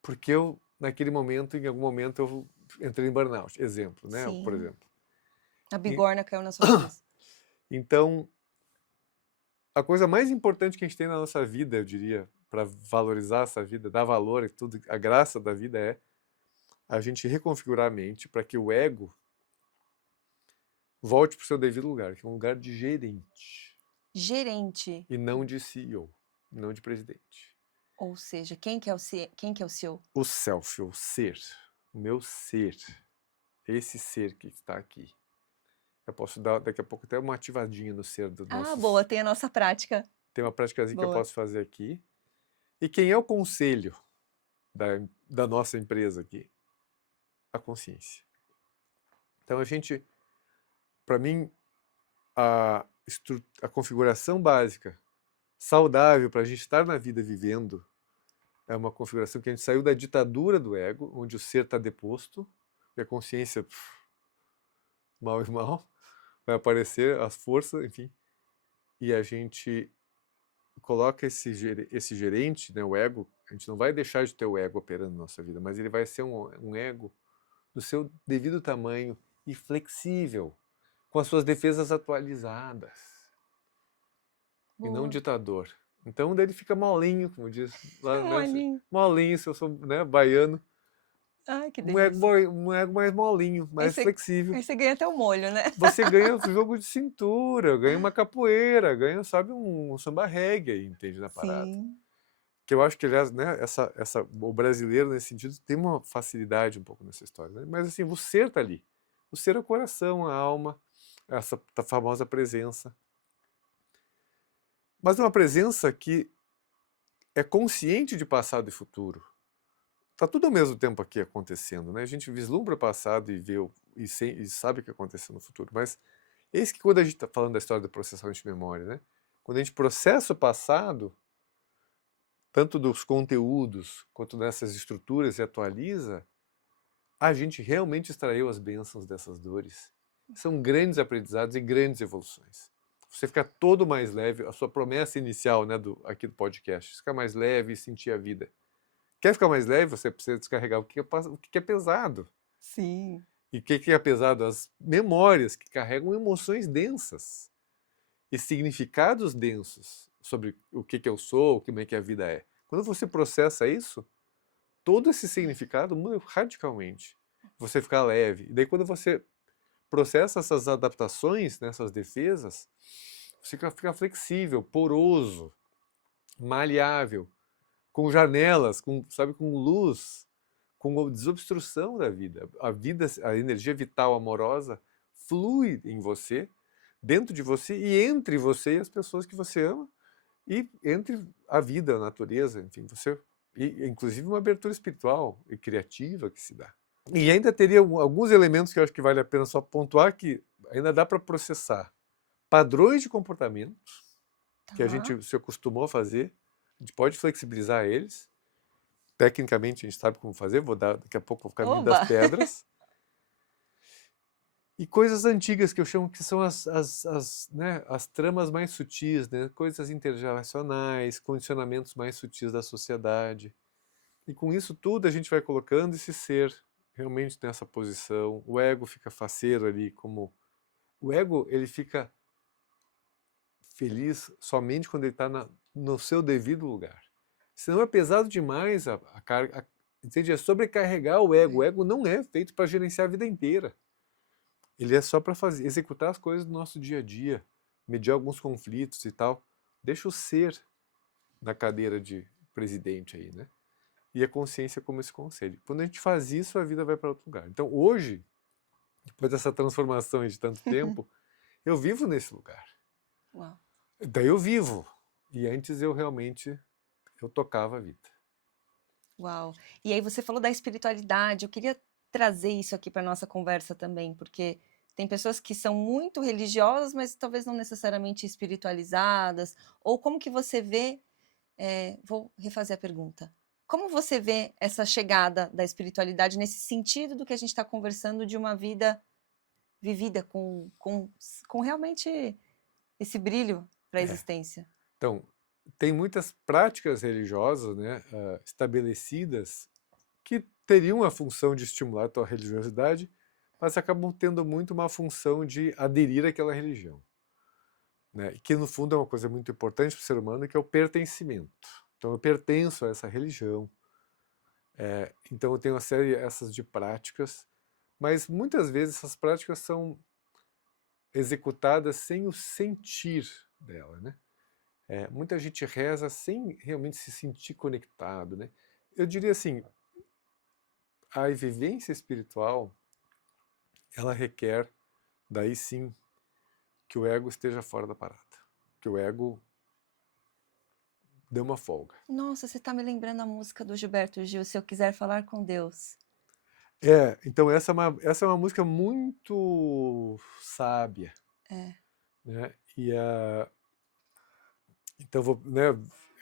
porque eu, naquele momento, em algum momento, eu entrei em burnout. Exemplo, né? Por Sim. exemplo. A bigorna caiu na sua cabeça. Então, a coisa mais importante que a gente tem na nossa vida, eu diria, para valorizar essa vida, dar valor e tudo, a graça da vida é a gente reconfigurar a mente para que o ego volte para o seu devido lugar, que é um lugar de gerente Gerente. e não de CEO, não de presidente. Ou seja, quem que é o CEO? O self, o ser, o meu ser, esse ser que está aqui. Eu posso dar daqui a pouco até uma ativadinha no ser do Ah, nosso. boa, tem a nossa prática. Tem uma práticazinha que eu Boa. posso fazer aqui. E quem é o conselho da nossa empresa aqui? A consciência. Então a gente, para mim, a configuração básica, saudável para a gente estar na vida vivendo, é uma configuração que a gente saiu da ditadura do ego, onde o ser está deposto, e a consciência, mal e mal, vai aparecer as forças, enfim, e a gente coloca esse gerente, né, o ego. A gente não vai deixar de ter o ego operando na nossa vida, mas ele vai ser um ego do seu devido tamanho e flexível, com as suas defesas atualizadas, e não Boa. ditador. Então daí ele fica molinho, como diz lá, né? Molinho. Molinho, se eu sou, né, baiano. Ai, que Um ego, delícia. um ego mais molinho, mais flexível. Aí você ganha até o molho, né? Você ganha um jogo de cintura, ganha uma capoeira, ganha, sabe, um samba reggae, entende, na parada. Sim. Que eu acho que, aliás, né, o brasileiro, nesse sentido, tem uma facilidade um pouco nessa história. Né? Mas, assim, o ser tá ali. O ser é o coração, a alma, essa famosa presença. Mas é uma presença que é consciente de passado e futuro. Tá tudo ao mesmo tempo aqui acontecendo, né? A gente vislumbra o passado e vê e sabe o que aconteceu no futuro. Mas eis que quando a gente está falando da história do processamento de memória, né? Quando a gente processa o passado, tanto dos conteúdos quanto dessas estruturas, e atualiza, a gente realmente extraiu as bênçãos dessas dores. São grandes aprendizados e grandes evoluções. Você fica todo mais leve, a sua promessa inicial, né, aqui do podcast, ficar mais leve e sentir a vida. Quer ficar mais leve? Você precisa descarregar o que é pesado. Sim. E o que é pesado? As memórias que carregam emoções densas e significados densos sobre o que eu sou, como é que a vida é. Quando você processa isso, todo esse significado muda radicalmente. Você fica leve. E daí quando você processa essas adaptações, nessas defesas, você fica flexível, poroso, maleável, com janelas, sabe, com luz, com desobstrução da vida. A vida, a energia vital amorosa flui em você dentro de você e entre você e as pessoas que você ama e entre a vida, a natureza, enfim, inclusive uma abertura espiritual e criativa que se dá. E ainda teria alguns elementos que eu acho que vale a pena só pontuar, que ainda dá para processar. Padrões de comportamento que a gente se acostumou a fazer, a gente pode flexibilizar eles. Tecnicamente a gente sabe como fazer, daqui a pouco vou ficar caminho das pedras. E coisas antigas que eu chamo que são né, as tramas mais sutis, né, coisas intergeracionais, condicionamentos mais sutis da sociedade. E com isso tudo a gente vai colocando esse ser realmente nessa posição. O ego fica faceiro ali, como... O ego, ele fica feliz somente quando ele está no seu devido lugar. Senão é pesado demais a carga. Entende? É sobrecarregar o ego. O ego não é feito para gerenciar a vida inteira. Ele é só para executar as coisas do nosso dia a dia, mediar alguns conflitos e tal. Deixa o ser na cadeira de presidente aí, né? E a consciência como esse conselho. Quando a gente faz isso, a vida vai para outro lugar. Então, hoje, depois dessa transformação de tanto tempo, eu vivo nesse lugar. Uau. Daí eu vivo. E antes eu tocava a vida. Uau. E aí você falou da espiritualidade. Eu queria trazer isso aqui para nossa conversa também, porque tem pessoas que são muito religiosas, mas talvez não necessariamente espiritualizadas. Ou como que você vê... vou refazer a pergunta. Como você vê essa chegada da espiritualidade nesse sentido do que a gente está conversando, de uma vida vivida com realmente esse brilho para a existência? Então, tem muitas práticas religiosas, né, estabelecidas, que teriam a função de estimular a tua religiosidade, mas acabam tendo muito uma função de aderir àquela religião. Né, que no fundo é uma coisa muito importante para o ser humano, que é o pertencimento. Então eu pertenço a essa religião, então eu tenho uma série essas de práticas, mas muitas vezes essas práticas são executadas sem o sentir dela, né? Muita gente reza sem realmente se sentir conectado, né? Eu diria assim, a vivência espiritual, ela requer, daí sim, que o ego esteja fora da parada, que o ego dê uma folga. Nossa, você está me lembrando a música do Gilberto Gil, Se Eu Quiser Falar com Deus. Então essa é uma música muito sábia, né? Então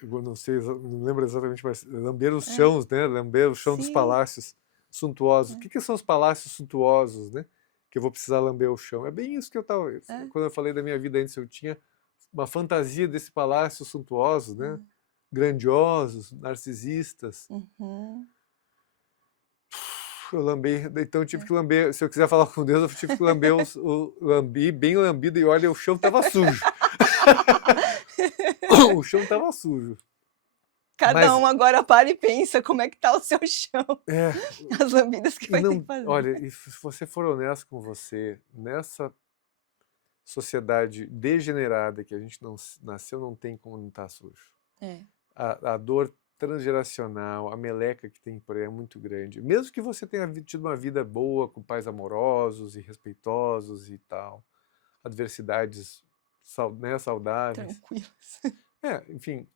eu não sei, não lembro exatamente, mas lamber os chãos, né? Lamber o chão dos palácios suntuosos. O que são os palácios suntuosos, né? Que eu vou precisar lamber o chão. É bem isso que eu estava... Quando eu falei da minha vida antes, eu tinha uma fantasia desse palácio suntuoso, né? Grandiosos, narcisistas. Eu lambei, então eu tive que lamber, se eu quiser falar com Deus, eu tive que lamber lambi, bem lambido, e olha, o chão estava sujo. O chão estava sujo. Cada um agora para e pensa como é que tá o seu chão. As lambidas que vai ter que fazer. Olha, e se você for honesto com você, nessa sociedade degenerada que a gente não nasceu, não tem como não estar sujo. A dor transgeracional, a meleca que tem por aí é muito grande. Mesmo que você tenha tido uma vida boa, com pais amorosos e respeitosos e tal, adversidades saudáveis. Tranquilas. Enfim.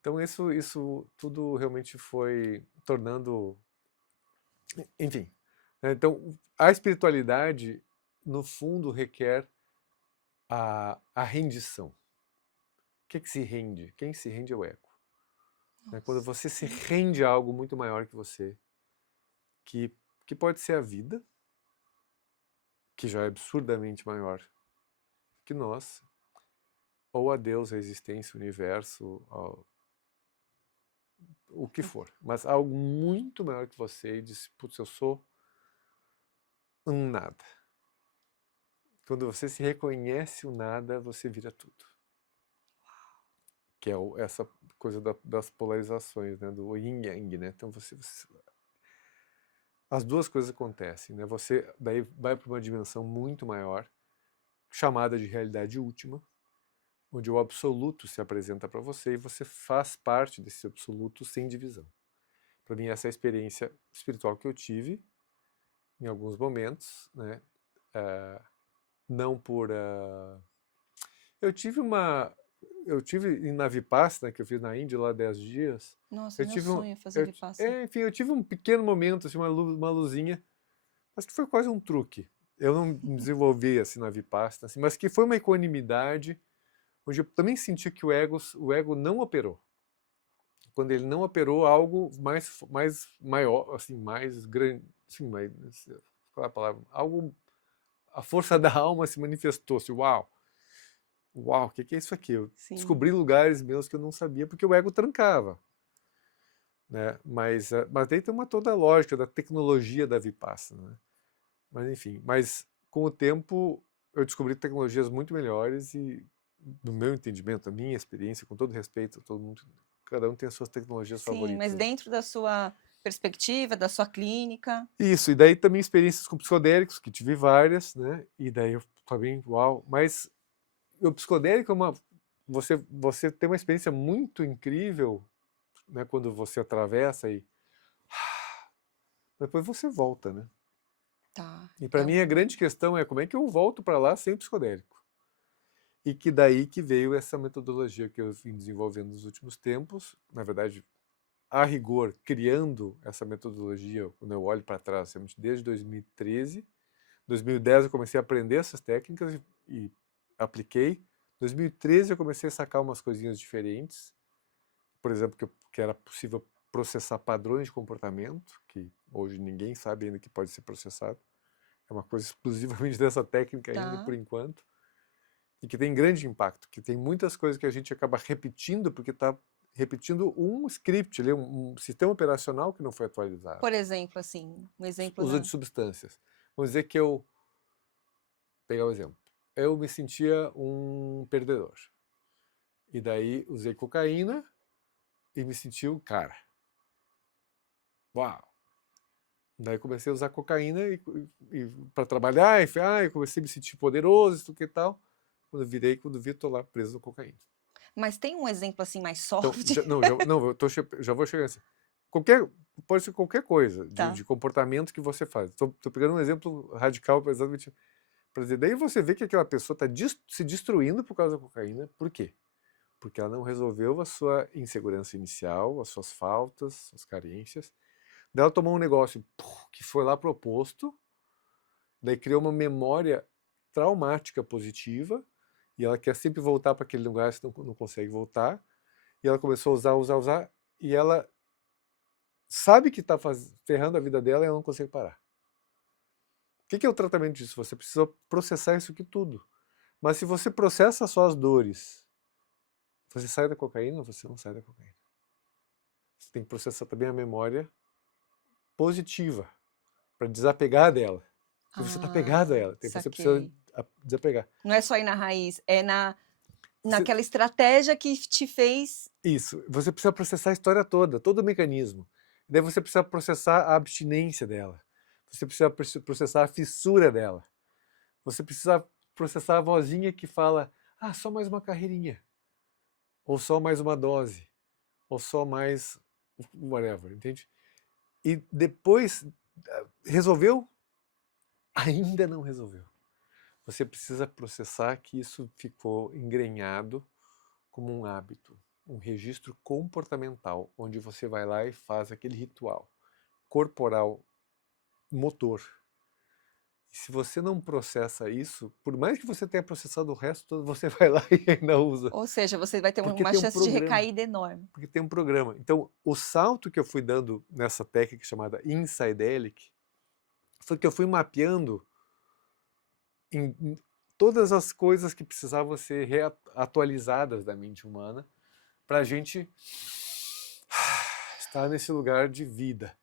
Então isso tudo realmente foi tornando... Enfim. Então, a espiritualidade, no fundo, requer a rendição. O que se rende? Quem se rende é o ego. Quando você se rende a algo muito maior que você, que pode ser a vida, que já é absurdamente maior que nós, ou a Deus, a existência, o universo, o que for. Mas algo muito maior que você e diz, putz, eu sou um nada. Quando você se reconhece o nada, você vira tudo. Que é essa coisa das polarizações, né? Do yin yang, né? Então as duas coisas acontecem, né? Você daí vai para uma dimensão muito maior, chamada de realidade última, onde o absoluto se apresenta para você e você faz parte desse absoluto sem divisão. Para mim, essa é a experiência espiritual que eu tive em alguns momentos, né? Não por Eu tive uma... Eu tive em Navipassana, que eu fiz na Índia, lá 10 dias, Nossa, eu meu tive um... sonho é fazer Vipassana. enfim, eu tive um pequeno momento, assim, uma luzinha, mas que foi quase um truque. Eu não me desenvolvi assim na Vipassana, assim, mas que foi uma equanimidade, onde eu também senti que o ego não operou. Quando ele não operou, algo mais maior, assim, mais grande, assim, mais, qual é a palavra? Algo, a força da alma se manifestou, assim, uau, uau, o que é isso aqui? Eu Sim. descobri lugares meus que eu não sabia, porque o ego trancava, né? Mas daí tem toda a lógica da tecnologia da Vipassana, né? Mas enfim, mas com o tempo eu descobri tecnologias muito melhores e, no meu entendimento, a minha experiência, com todo respeito a todo mundo, cada um tem as suas tecnologias Sim, mas favoritas. dentro da sua perspectiva, da sua clínica. Isso, e daí também experiências com psicodélicos, que tive várias, né? E daí eu também, uau, mas o psicodélico é você tem uma experiência muito incrível, né, quando você atravessa e depois você volta, né? Tá, E para é mim a um. grande questão é como é que eu volto para lá sem o psicodélico. E que daí que veio essa metodologia que eu vim desenvolvendo nos últimos tempos, na verdade, a rigor, criando essa metodologia, quando eu olho para trás, desde 2013. 2010 eu comecei a aprender essas técnicas e apliquei. 2013 eu comecei a sacar umas coisinhas diferentes, por exemplo, que era possível processar padrões de comportamento, que hoje ninguém sabe ainda que pode ser processado. É uma coisa exclusivamente dessa técnica ainda, Tá. por enquanto. E que tem grande impacto, que tem muitas coisas que a gente acaba repetindo porque está repetindo um script, ali, um sistema operacional que não foi atualizado. Por exemplo, assim, um exemplo Uso de substâncias. Vamos dizer que eu, pegar o exemplo, eu me sentia um perdedor. E daí usei cocaína e me senti um cara. Uau! Daí comecei a usar cocaína e para trabalhar, e comecei a me sentir poderoso, isso que tal. Quando vi, tô lá preso na cocaína. Mas tem um exemplo, assim, mais Então, soft? não, já vou chegar assim. Qualquer, pode ser qualquer coisa Tá. de comportamento que você faz. Tô pegando um exemplo radical para exatamente para dizer. Daí você vê que aquela pessoa está se destruindo por causa da cocaína. Por quê? Porque ela não resolveu a sua insegurança inicial, as suas faltas, suas carências. Daí ela tomou um negócio que foi lá proposto, daí criou uma memória traumática positiva, e ela quer sempre voltar para aquele lugar, se não consegue voltar. E ela começou a usar, e ela sabe que está ferrando a vida dela e ela não consegue parar. O que é o tratamento disso? Você precisa processar isso aqui tudo. Mas se você processa só as dores, você sai da cocaína ou você não sai da cocaína? Você tem que processar também a memória positiva, para desapegar dela. Porque você está pegado a Ah, ela, você precisa saquei. desapegar. Não é só ir na raiz, é Você, naquela estratégia que te fez. isso, você precisa processar a história toda, todo o mecanismo. Daí você precisa processar a abstinência dela. Você precisa processar a fissura dela. Você precisa processar a vozinha que fala, só mais uma carreirinha. Ou só mais uma dose. Ou só mais whatever, entende? E depois, resolveu? Ainda não resolveu. Você precisa processar que isso ficou engrenhado como um hábito, um registro comportamental, onde você vai lá e faz aquele ritual corporal, motor. E se você não processa isso, por mais que você tenha processado o resto todo, você vai lá e ainda usa. Ou seja, você vai ter Porque uma tem um chance de programa. recaída enorme. Porque tem um programa. Então, o salto que eu fui dando nessa técnica chamada Insidelic foi que eu fui mapeando em todas as coisas que precisavam ser atualizadas da mente humana para a gente estar nesse lugar de vida,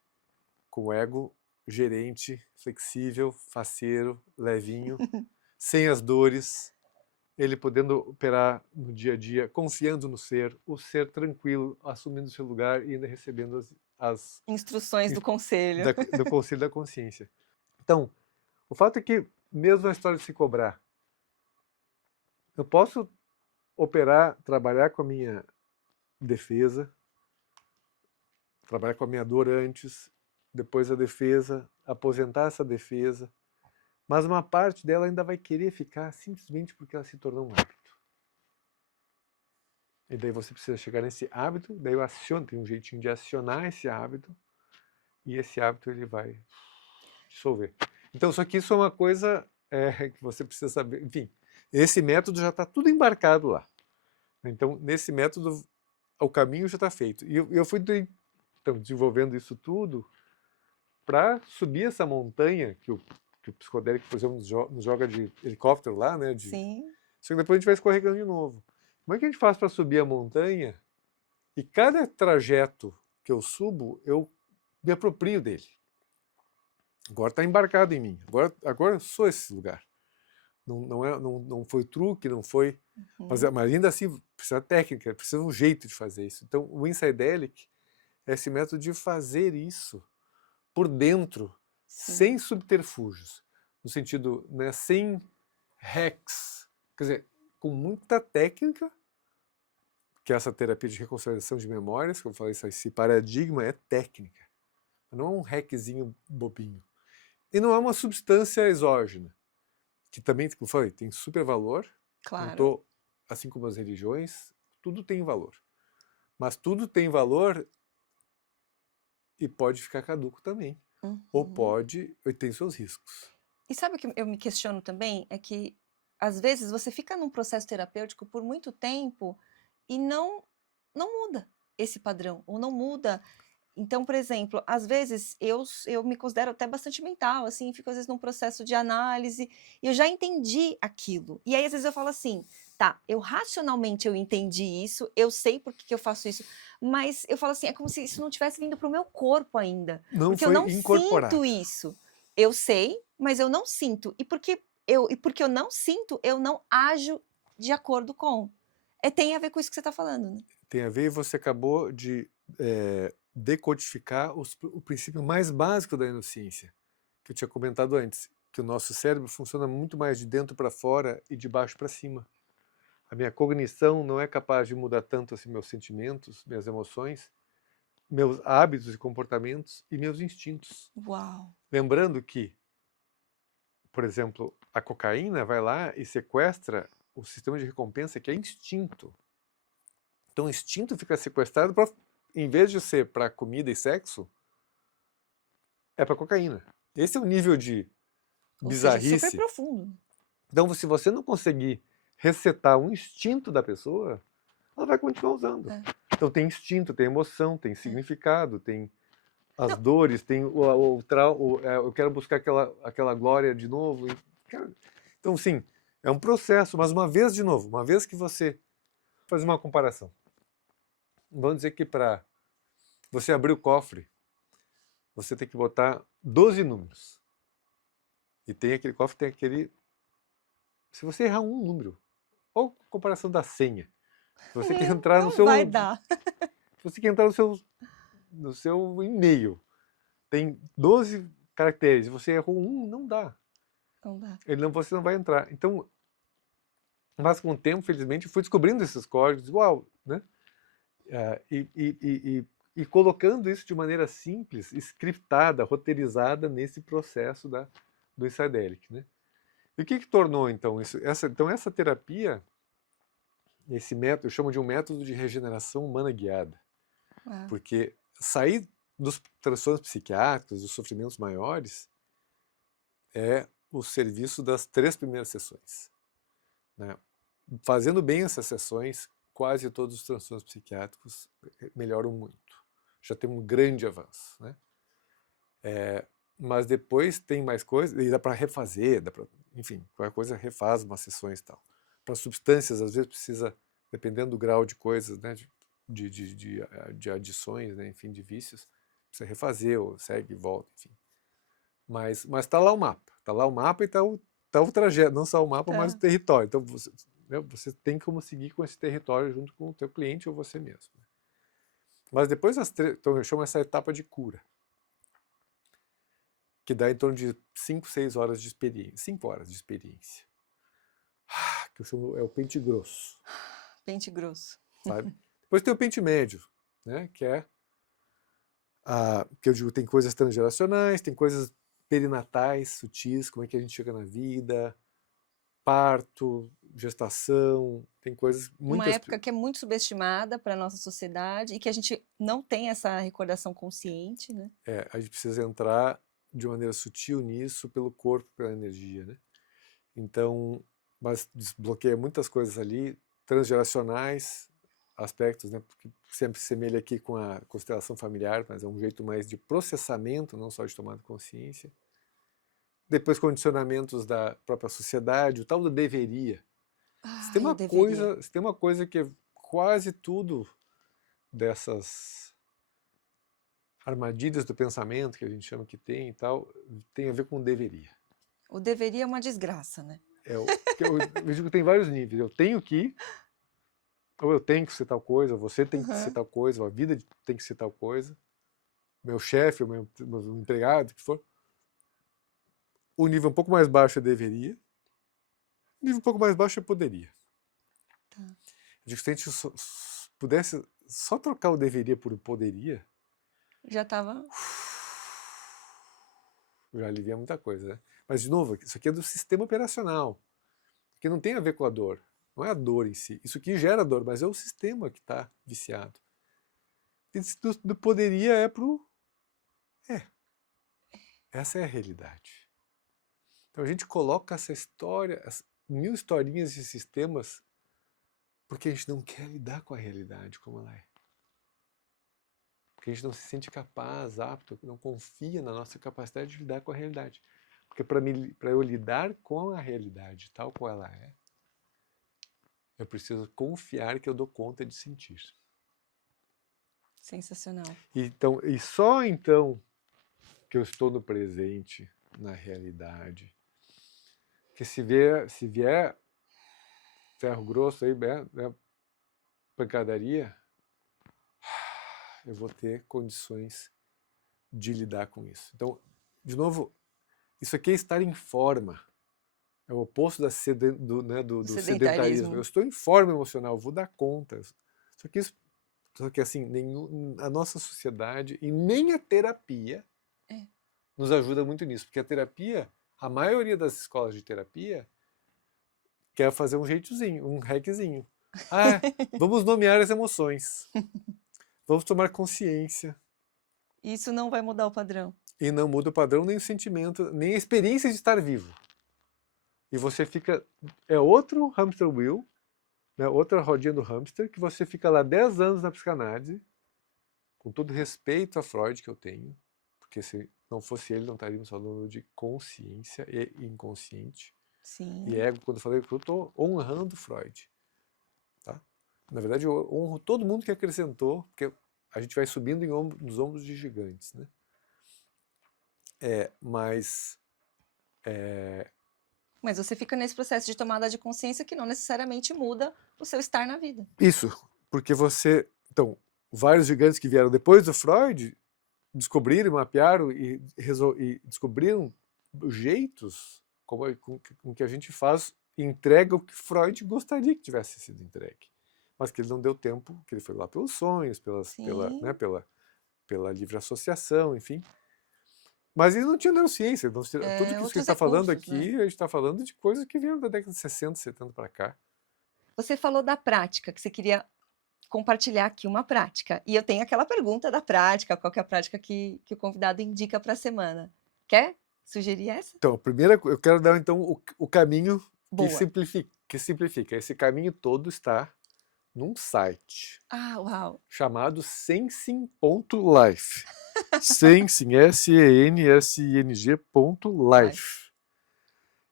com o ego gerente, flexível, faceiro, levinho, sem as dores, ele podendo operar no dia a dia, confiando no ser, o ser tranquilo, assumindo seu lugar e ainda recebendo as Instruções do conselho. do conselho da consciência. Então, o fato é que, mesmo na história de se cobrar, eu posso operar, trabalhar com a minha defesa, trabalhar com a minha dor antes, depois a defesa, aposentar essa defesa, mas uma parte dela ainda vai querer ficar simplesmente porque ela se tornou um hábito. E daí você precisa chegar nesse hábito, daí eu aciono, tem um jeitinho de acionar esse hábito, e esse hábito ele vai dissolver. Então, só que isso é uma coisa que você precisa saber. Enfim, esse método já está tudo embarcado lá. Então, nesse método, o caminho já está feito. E eu fui então, desenvolvendo isso tudo para subir essa montanha que o psicodélico, por exemplo, nos joga de helicóptero lá, né? Sim. Só que depois a gente vai escorregando de novo. Como é que a gente faz para subir a montanha? E cada trajeto que eu subo, eu me aproprio dele. Agora está embarcado em mim. Agora eu sou esse lugar. Não foi truque, não foi. Mas ainda assim, precisa técnica, precisa um jeito de fazer isso. Então, o Insidelic é esse método de fazer isso por dentro, sem subterfúgios. No sentido, né, sem hacks. Quer dizer, com muita técnica, que essa terapia de reconciliação de memórias, como eu falei, esse paradigma é técnica. Não é um hackzinho bobinho. E não é uma substância exógena, que também, como eu falei, tem super valor. Claro. Assim como as religiões, tudo tem valor. Mas tudo tem valor e pode ficar caduco também. Ou tem seus riscos. E sabe o que eu me questiono também? É que, às vezes, você fica num processo terapêutico por muito tempo e não muda esse padrão, ou não muda. Então, por exemplo, às vezes eu me considero até bastante mental, assim, fico às vezes num processo de análise, e eu já entendi aquilo. E aí, às vezes, eu falo assim, tá, eu racionalmente eu entendi isso, eu sei por que que eu faço isso, mas eu falo assim, é como se isso não tivesse vindo para o meu corpo ainda, Não porque eu foi não incorporado. sinto isso. Eu sei, mas eu não sinto. E porque eu não sinto, eu não ajo de acordo com. Tem a ver com isso que você está falando, né? Tem a ver, e você acabou de decodificar o princípio mais básico da neurociência, que eu tinha comentado antes, que o nosso cérebro funciona muito mais de dentro para fora e de baixo para cima. A minha cognição não é capaz de mudar tanto assim meus sentimentos, minhas emoções, meus hábitos e comportamentos e meus instintos. Uau! Lembrando que, por exemplo, a cocaína vai lá e sequestra o sistema de recompensa, que é instinto. Então o instinto fica sequestrado, em vez de ser para comida e sexo, é para cocaína. Esse é o nível de Ou seja, super bizarrice. profundo. Então, se você não conseguir resetar o instinto da pessoa, ela vai continuar usando. Então tem instinto, tem emoção, tem significado, tem as dores, tem eu quero buscar aquela glória de novo. Então, sim, é um processo, mas uma vez de novo, uma vez que você faz uma comparação, vamos dizer que para você abrir o cofre, você tem que botar 12 números. E tem aquele cofre, tem aquele... Se você errar um número, ou comparação da senha, se você quer entrar no Não seu... vai dar. Se você quer entrar no seu e-mail, tem 12 caracteres, e você errou um, não dá. Não dá. Você não vai entrar. Então, mas com o tempo, felizmente, eu fui descobrindo esses códigos, uau, né? E colocando isso de maneira simples, scriptada, roteirizada nesse processo do Insidelic, né? E o que tornou, então, isso? Essa terapia, esse método, eu chamo de um método de regeneração humana guiada. Porque sair dos transtornos psiquiátricos, dos sofrimentos maiores, é o serviço das 3 primeiras sessões, né? Fazendo bem essas sessões, quase todos os transtornos psiquiátricos melhoram muito. Já tem um grande avanço, né? Mas depois tem mais coisas, e dá para refazer, enfim, qualquer coisa refaz umas sessões e tal. Para substâncias, às vezes precisa, dependendo do grau de coisas, né, de adições, né, enfim, de vícios, precisa refazer, ou segue e volta, enfim. Mas está lá o mapa. Está lá o mapa e está o trajeto, não só o mapa, mas o território. Então, você tem como seguir com esse território junto com o teu cliente ou você mesmo. Mas depois então eu chamo essa etapa de cura, que dá em torno de 5, 6 horas de experiência. 5 horas de experiência. Que é o pente grosso. Pente grosso. Sabe? Depois tem o pente médio, né? Que é que eu digo, tem coisas transgeracionais, tem coisas perinatais, sutis, como é que a gente chega na vida, parto, gestação, Tem coisas, Uma muitas... época que é muito subestimada para a nossa sociedade e que a gente não tem essa recordação consciente, né? a gente precisa entrar de maneira sutil nisso, pelo corpo, pela energia, né? Então, mas desbloqueia muitas coisas ali, transgeracionais, aspectos, né? Porque sempre se semelha aqui com a constelação familiar, mas é um jeito mais de processamento, não só de tomada de consciência. Depois condicionamentos da própria sociedade, o tal do deveria. Se Ah, tem eu uma deveria. coisa, se tem uma coisa que é quase tudo dessas armadilhas do pensamento que a gente chama que tem e tal, tem a ver com deveria. O deveria é uma desgraça, né? Eu digo que tem vários níveis. Eu tenho que, ou eu tenho que ser tal coisa, você tem que ser Uhum. tal coisa, ou a vida tem que ser tal coisa, meu chefe, o meu empregado, o que for. O nível um pouco mais baixo é deveria, o nível um pouco mais baixo é poderia. Tá. Eu digo que se a gente pudesse só trocar o deveria por o poderia, Já estava. já alivia muita coisa, né? Mas, de novo, isso aqui é do sistema operacional, que não tem a ver com a dor. Não é a dor em si. Isso aqui gera dor, mas é o sistema que está viciado. Do poderia é pro... Essa é a realidade. Então a gente coloca essa história, as mil historinhas e sistemas, porque a gente não quer lidar com a realidade como ela é. Porque a gente não se sente capaz, apto, não confia na nossa capacidade de lidar com a realidade. Porque para eu lidar com a realidade tal qual ela é, eu preciso confiar que eu dou conta de sentir. Sensacional. Então, e só então que eu estou no presente, na realidade. Porque se vier ferro grosso aí, né, pancadaria, eu vou ter condições de lidar com isso. Então, de novo, isso aqui é estar em forma. É o oposto do sedentarismo. Eu Sedentarismo. estou em forma emocional, eu vou dar conta. Só que assim, a nossa sociedade e nem a terapia nos ajuda muito nisso. Porque a terapia, a maioria das escolas de terapia quer fazer um jeitozinho, um hackzinho. Ah, vamos nomear as emoções. Vamos tomar consciência. Isso não vai mudar o padrão. E não muda o padrão, nem o sentimento, nem a experiência de estar vivo. E você fica... É outro hamster wheel, né, outra rodinha do hamster, que você fica lá 10 anos na psicanálise, com todo respeito a Freud que eu tenho, porque se não fosse ele, não estaríamos falando de consciência e inconsciente. Sim. E ego, quando eu falei que eu estou honrando Freud. Tá? Na verdade, eu honro todo mundo que acrescentou, porque a gente vai subindo nos ombros de gigantes. Né? Mas Mas você fica nesse processo de tomada de consciência que não necessariamente muda o seu estar na vida. isso, porque você... Então, vários gigantes que vieram depois do Freud descobriram, mapearam e descobriram jeitos com que a gente faz, entrega o que Freud gostaria que tivesse sido entregue. Mas que ele não deu tempo, que ele foi lá pelos sonhos, pela livre associação, enfim. Mas ele não tinha neurociência. Tudo que isso que a gente está falando aqui, né? a gente está falando de coisas que vieram da década de 60, 70 para cá. Você falou da prática, que você queria compartilhar aqui uma prática. E eu tenho aquela pergunta da prática, qual que é a prática que o convidado indica para a semana. Quer sugerir essa? Então, a primeira, eu quero dar então o caminho Boa. que simplifica. Esse caminho todo está num site uau. chamado sensing.life. Sensing, SENSING.life.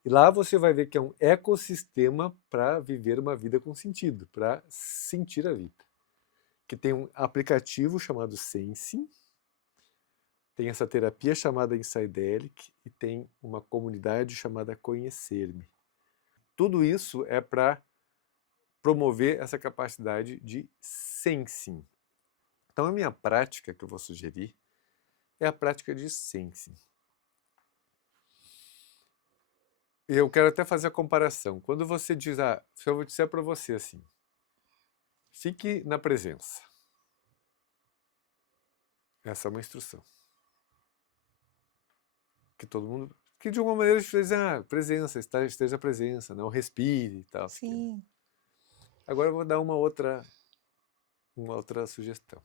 E lá você vai ver que é um ecossistema para viver uma vida com sentido, para sentir a vida. Que tem um aplicativo chamado Sensing, tem essa terapia chamada Insidelic e tem uma comunidade chamada Conhecer-me. Tudo isso é para promover essa capacidade de sensing. Então a minha prática que eu vou sugerir é a prática de sensing. Eu quero até fazer a comparação. Quando você diz, se eu disser para você assim, fique na presença. Essa é uma instrução. Que todo mundo, que de alguma maneira a gente diz, presença, esteja a presença, não respire e tal. Sim. Agora eu vou dar uma outra sugestão.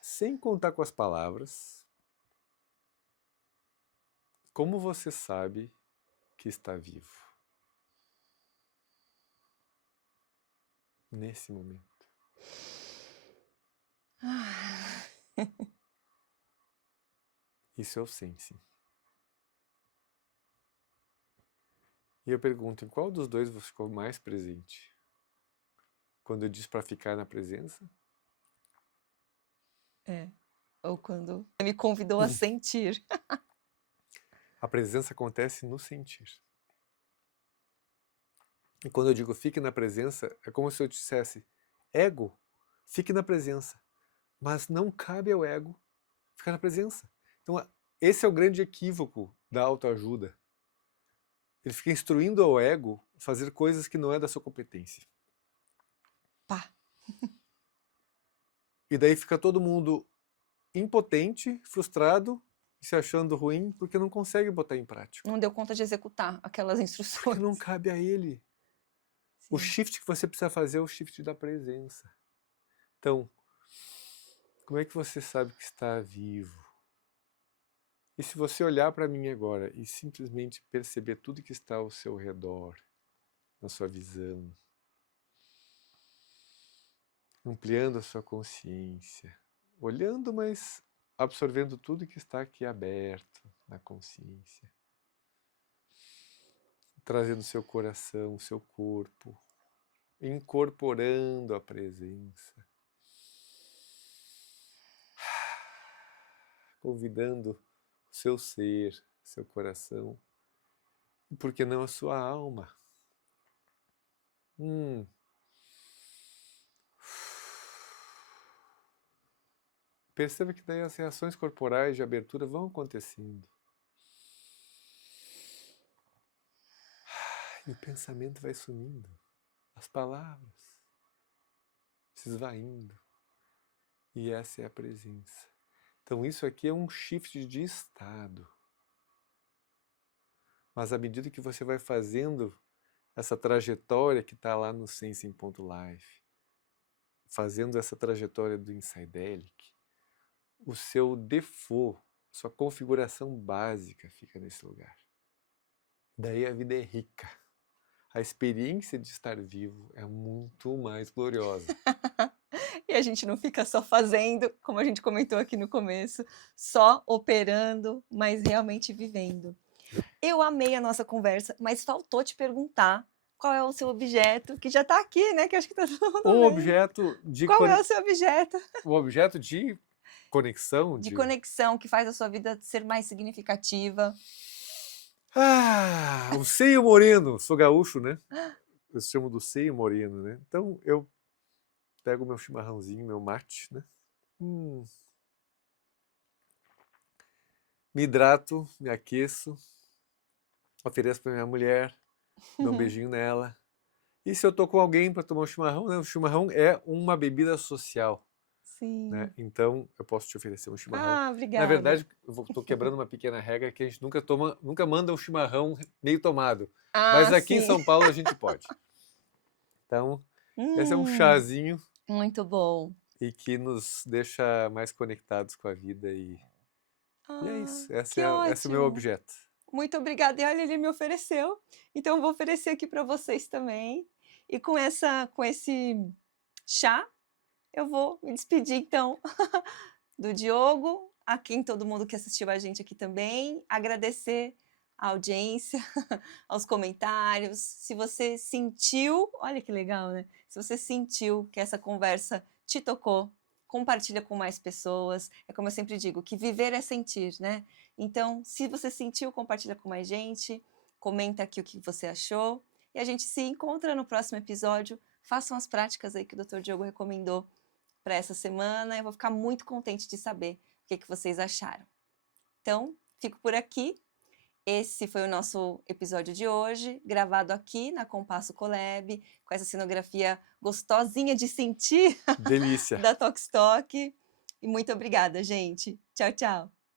Sem contar com as palavras, como você sabe que está vivo nesse momento? Isso é o sensing. E eu pergunto, em qual dos dois você ficou mais presente? Quando eu disse para ficar na presença? Ou quando você me convidou a sentir. A presença acontece no sentir. E quando eu digo fique na presença, é como se eu dissesse, ego, fique na presença. Mas não cabe ao ego ficar na presença. Então, esse é o grande equívoco da autoajuda. Ele fica instruindo ao ego fazer coisas que não é da sua competência. Pá. E daí fica todo mundo impotente, frustrado, se achando ruim, porque não consegue botar em prática. Não deu conta de executar aquelas instruções. Porque não cabe a ele. O Sim. shift que você precisa fazer é o shift da presença. Então, como é que você sabe que está vivo? E se você olhar para mim agora e simplesmente perceber tudo que está ao seu redor, na sua visão, ampliando a sua consciência, olhando, mas absorvendo tudo que está aqui aberto na consciência, trazendo seu coração, seu corpo, incorporando a presença, convidando o seu ser, seu coração, e por que não a sua alma? Perceba que daí as reações corporais de abertura vão acontecendo. E o pensamento vai sumindo. As palavras se esvaindo. E essa é a presença. Então isso aqui é um shift de estado. Mas à medida que você vai fazendo essa trajetória que está lá no Sensing.life, fazendo essa trajetória do Insidelic, o seu default, sua configuração básica fica nesse lugar. Daí a vida é rica. A experiência de estar vivo é muito mais gloriosa. E a gente não fica só fazendo, como a gente comentou aqui no começo, só operando, mas realmente vivendo. Eu amei a nossa conversa, mas faltou te perguntar qual é o seu objeto, que já está aqui, né? Que acho que está todo mundo O vendo. objeto de Qual é o seu objeto? O objeto de conexão? De conexão, que faz a sua vida ser mais significativa. O seio moreno. Sou gaúcho, né? Eu chamo do seio moreno, né? Então eu pego meu chimarrãozinho, meu mate, né? Me hidrato, me aqueço, ofereço para minha mulher, dou um beijinho nela. E se eu tô com alguém para tomar um chimarrão, né? O chimarrão é uma bebida social. Sim. Né? Então eu posso te oferecer um chimarrão. Ah, obrigada. Na verdade, eu estou quebrando uma pequena regra que a gente nunca manda um chimarrão meio tomado. Mas aqui em São Paulo a gente pode. Então, esse é um chazinho. Muito bom. E que nos deixa mais conectados com a vida. E é isso. Esse é o meu objeto. Muito obrigada. E olha, ele me ofereceu. Então eu vou oferecer aqui para vocês também. E com esse chá, eu vou me despedir, então, do Diogo, a quem todo mundo que assistiu a gente aqui também, agradecer a audiência, aos comentários. Se você sentiu, olha que legal, né? Se você sentiu que essa conversa te tocou, compartilha com mais pessoas. É como eu sempre digo, que viver é sentir, né? Então, se você sentiu, compartilha com mais gente, comenta aqui o que você achou. E a gente se encontra no próximo episódio. Façam as práticas aí que o Dr. Diogo recomendou para essa semana. Eu vou ficar muito contente de saber o que vocês acharam. Então, fico por aqui. Esse foi o nosso episódio de hoje, gravado aqui na Compasso Collab, com essa cenografia gostosinha de sentir. Delícia. Da Tokstok. E muito obrigada, gente. Tchau, tchau.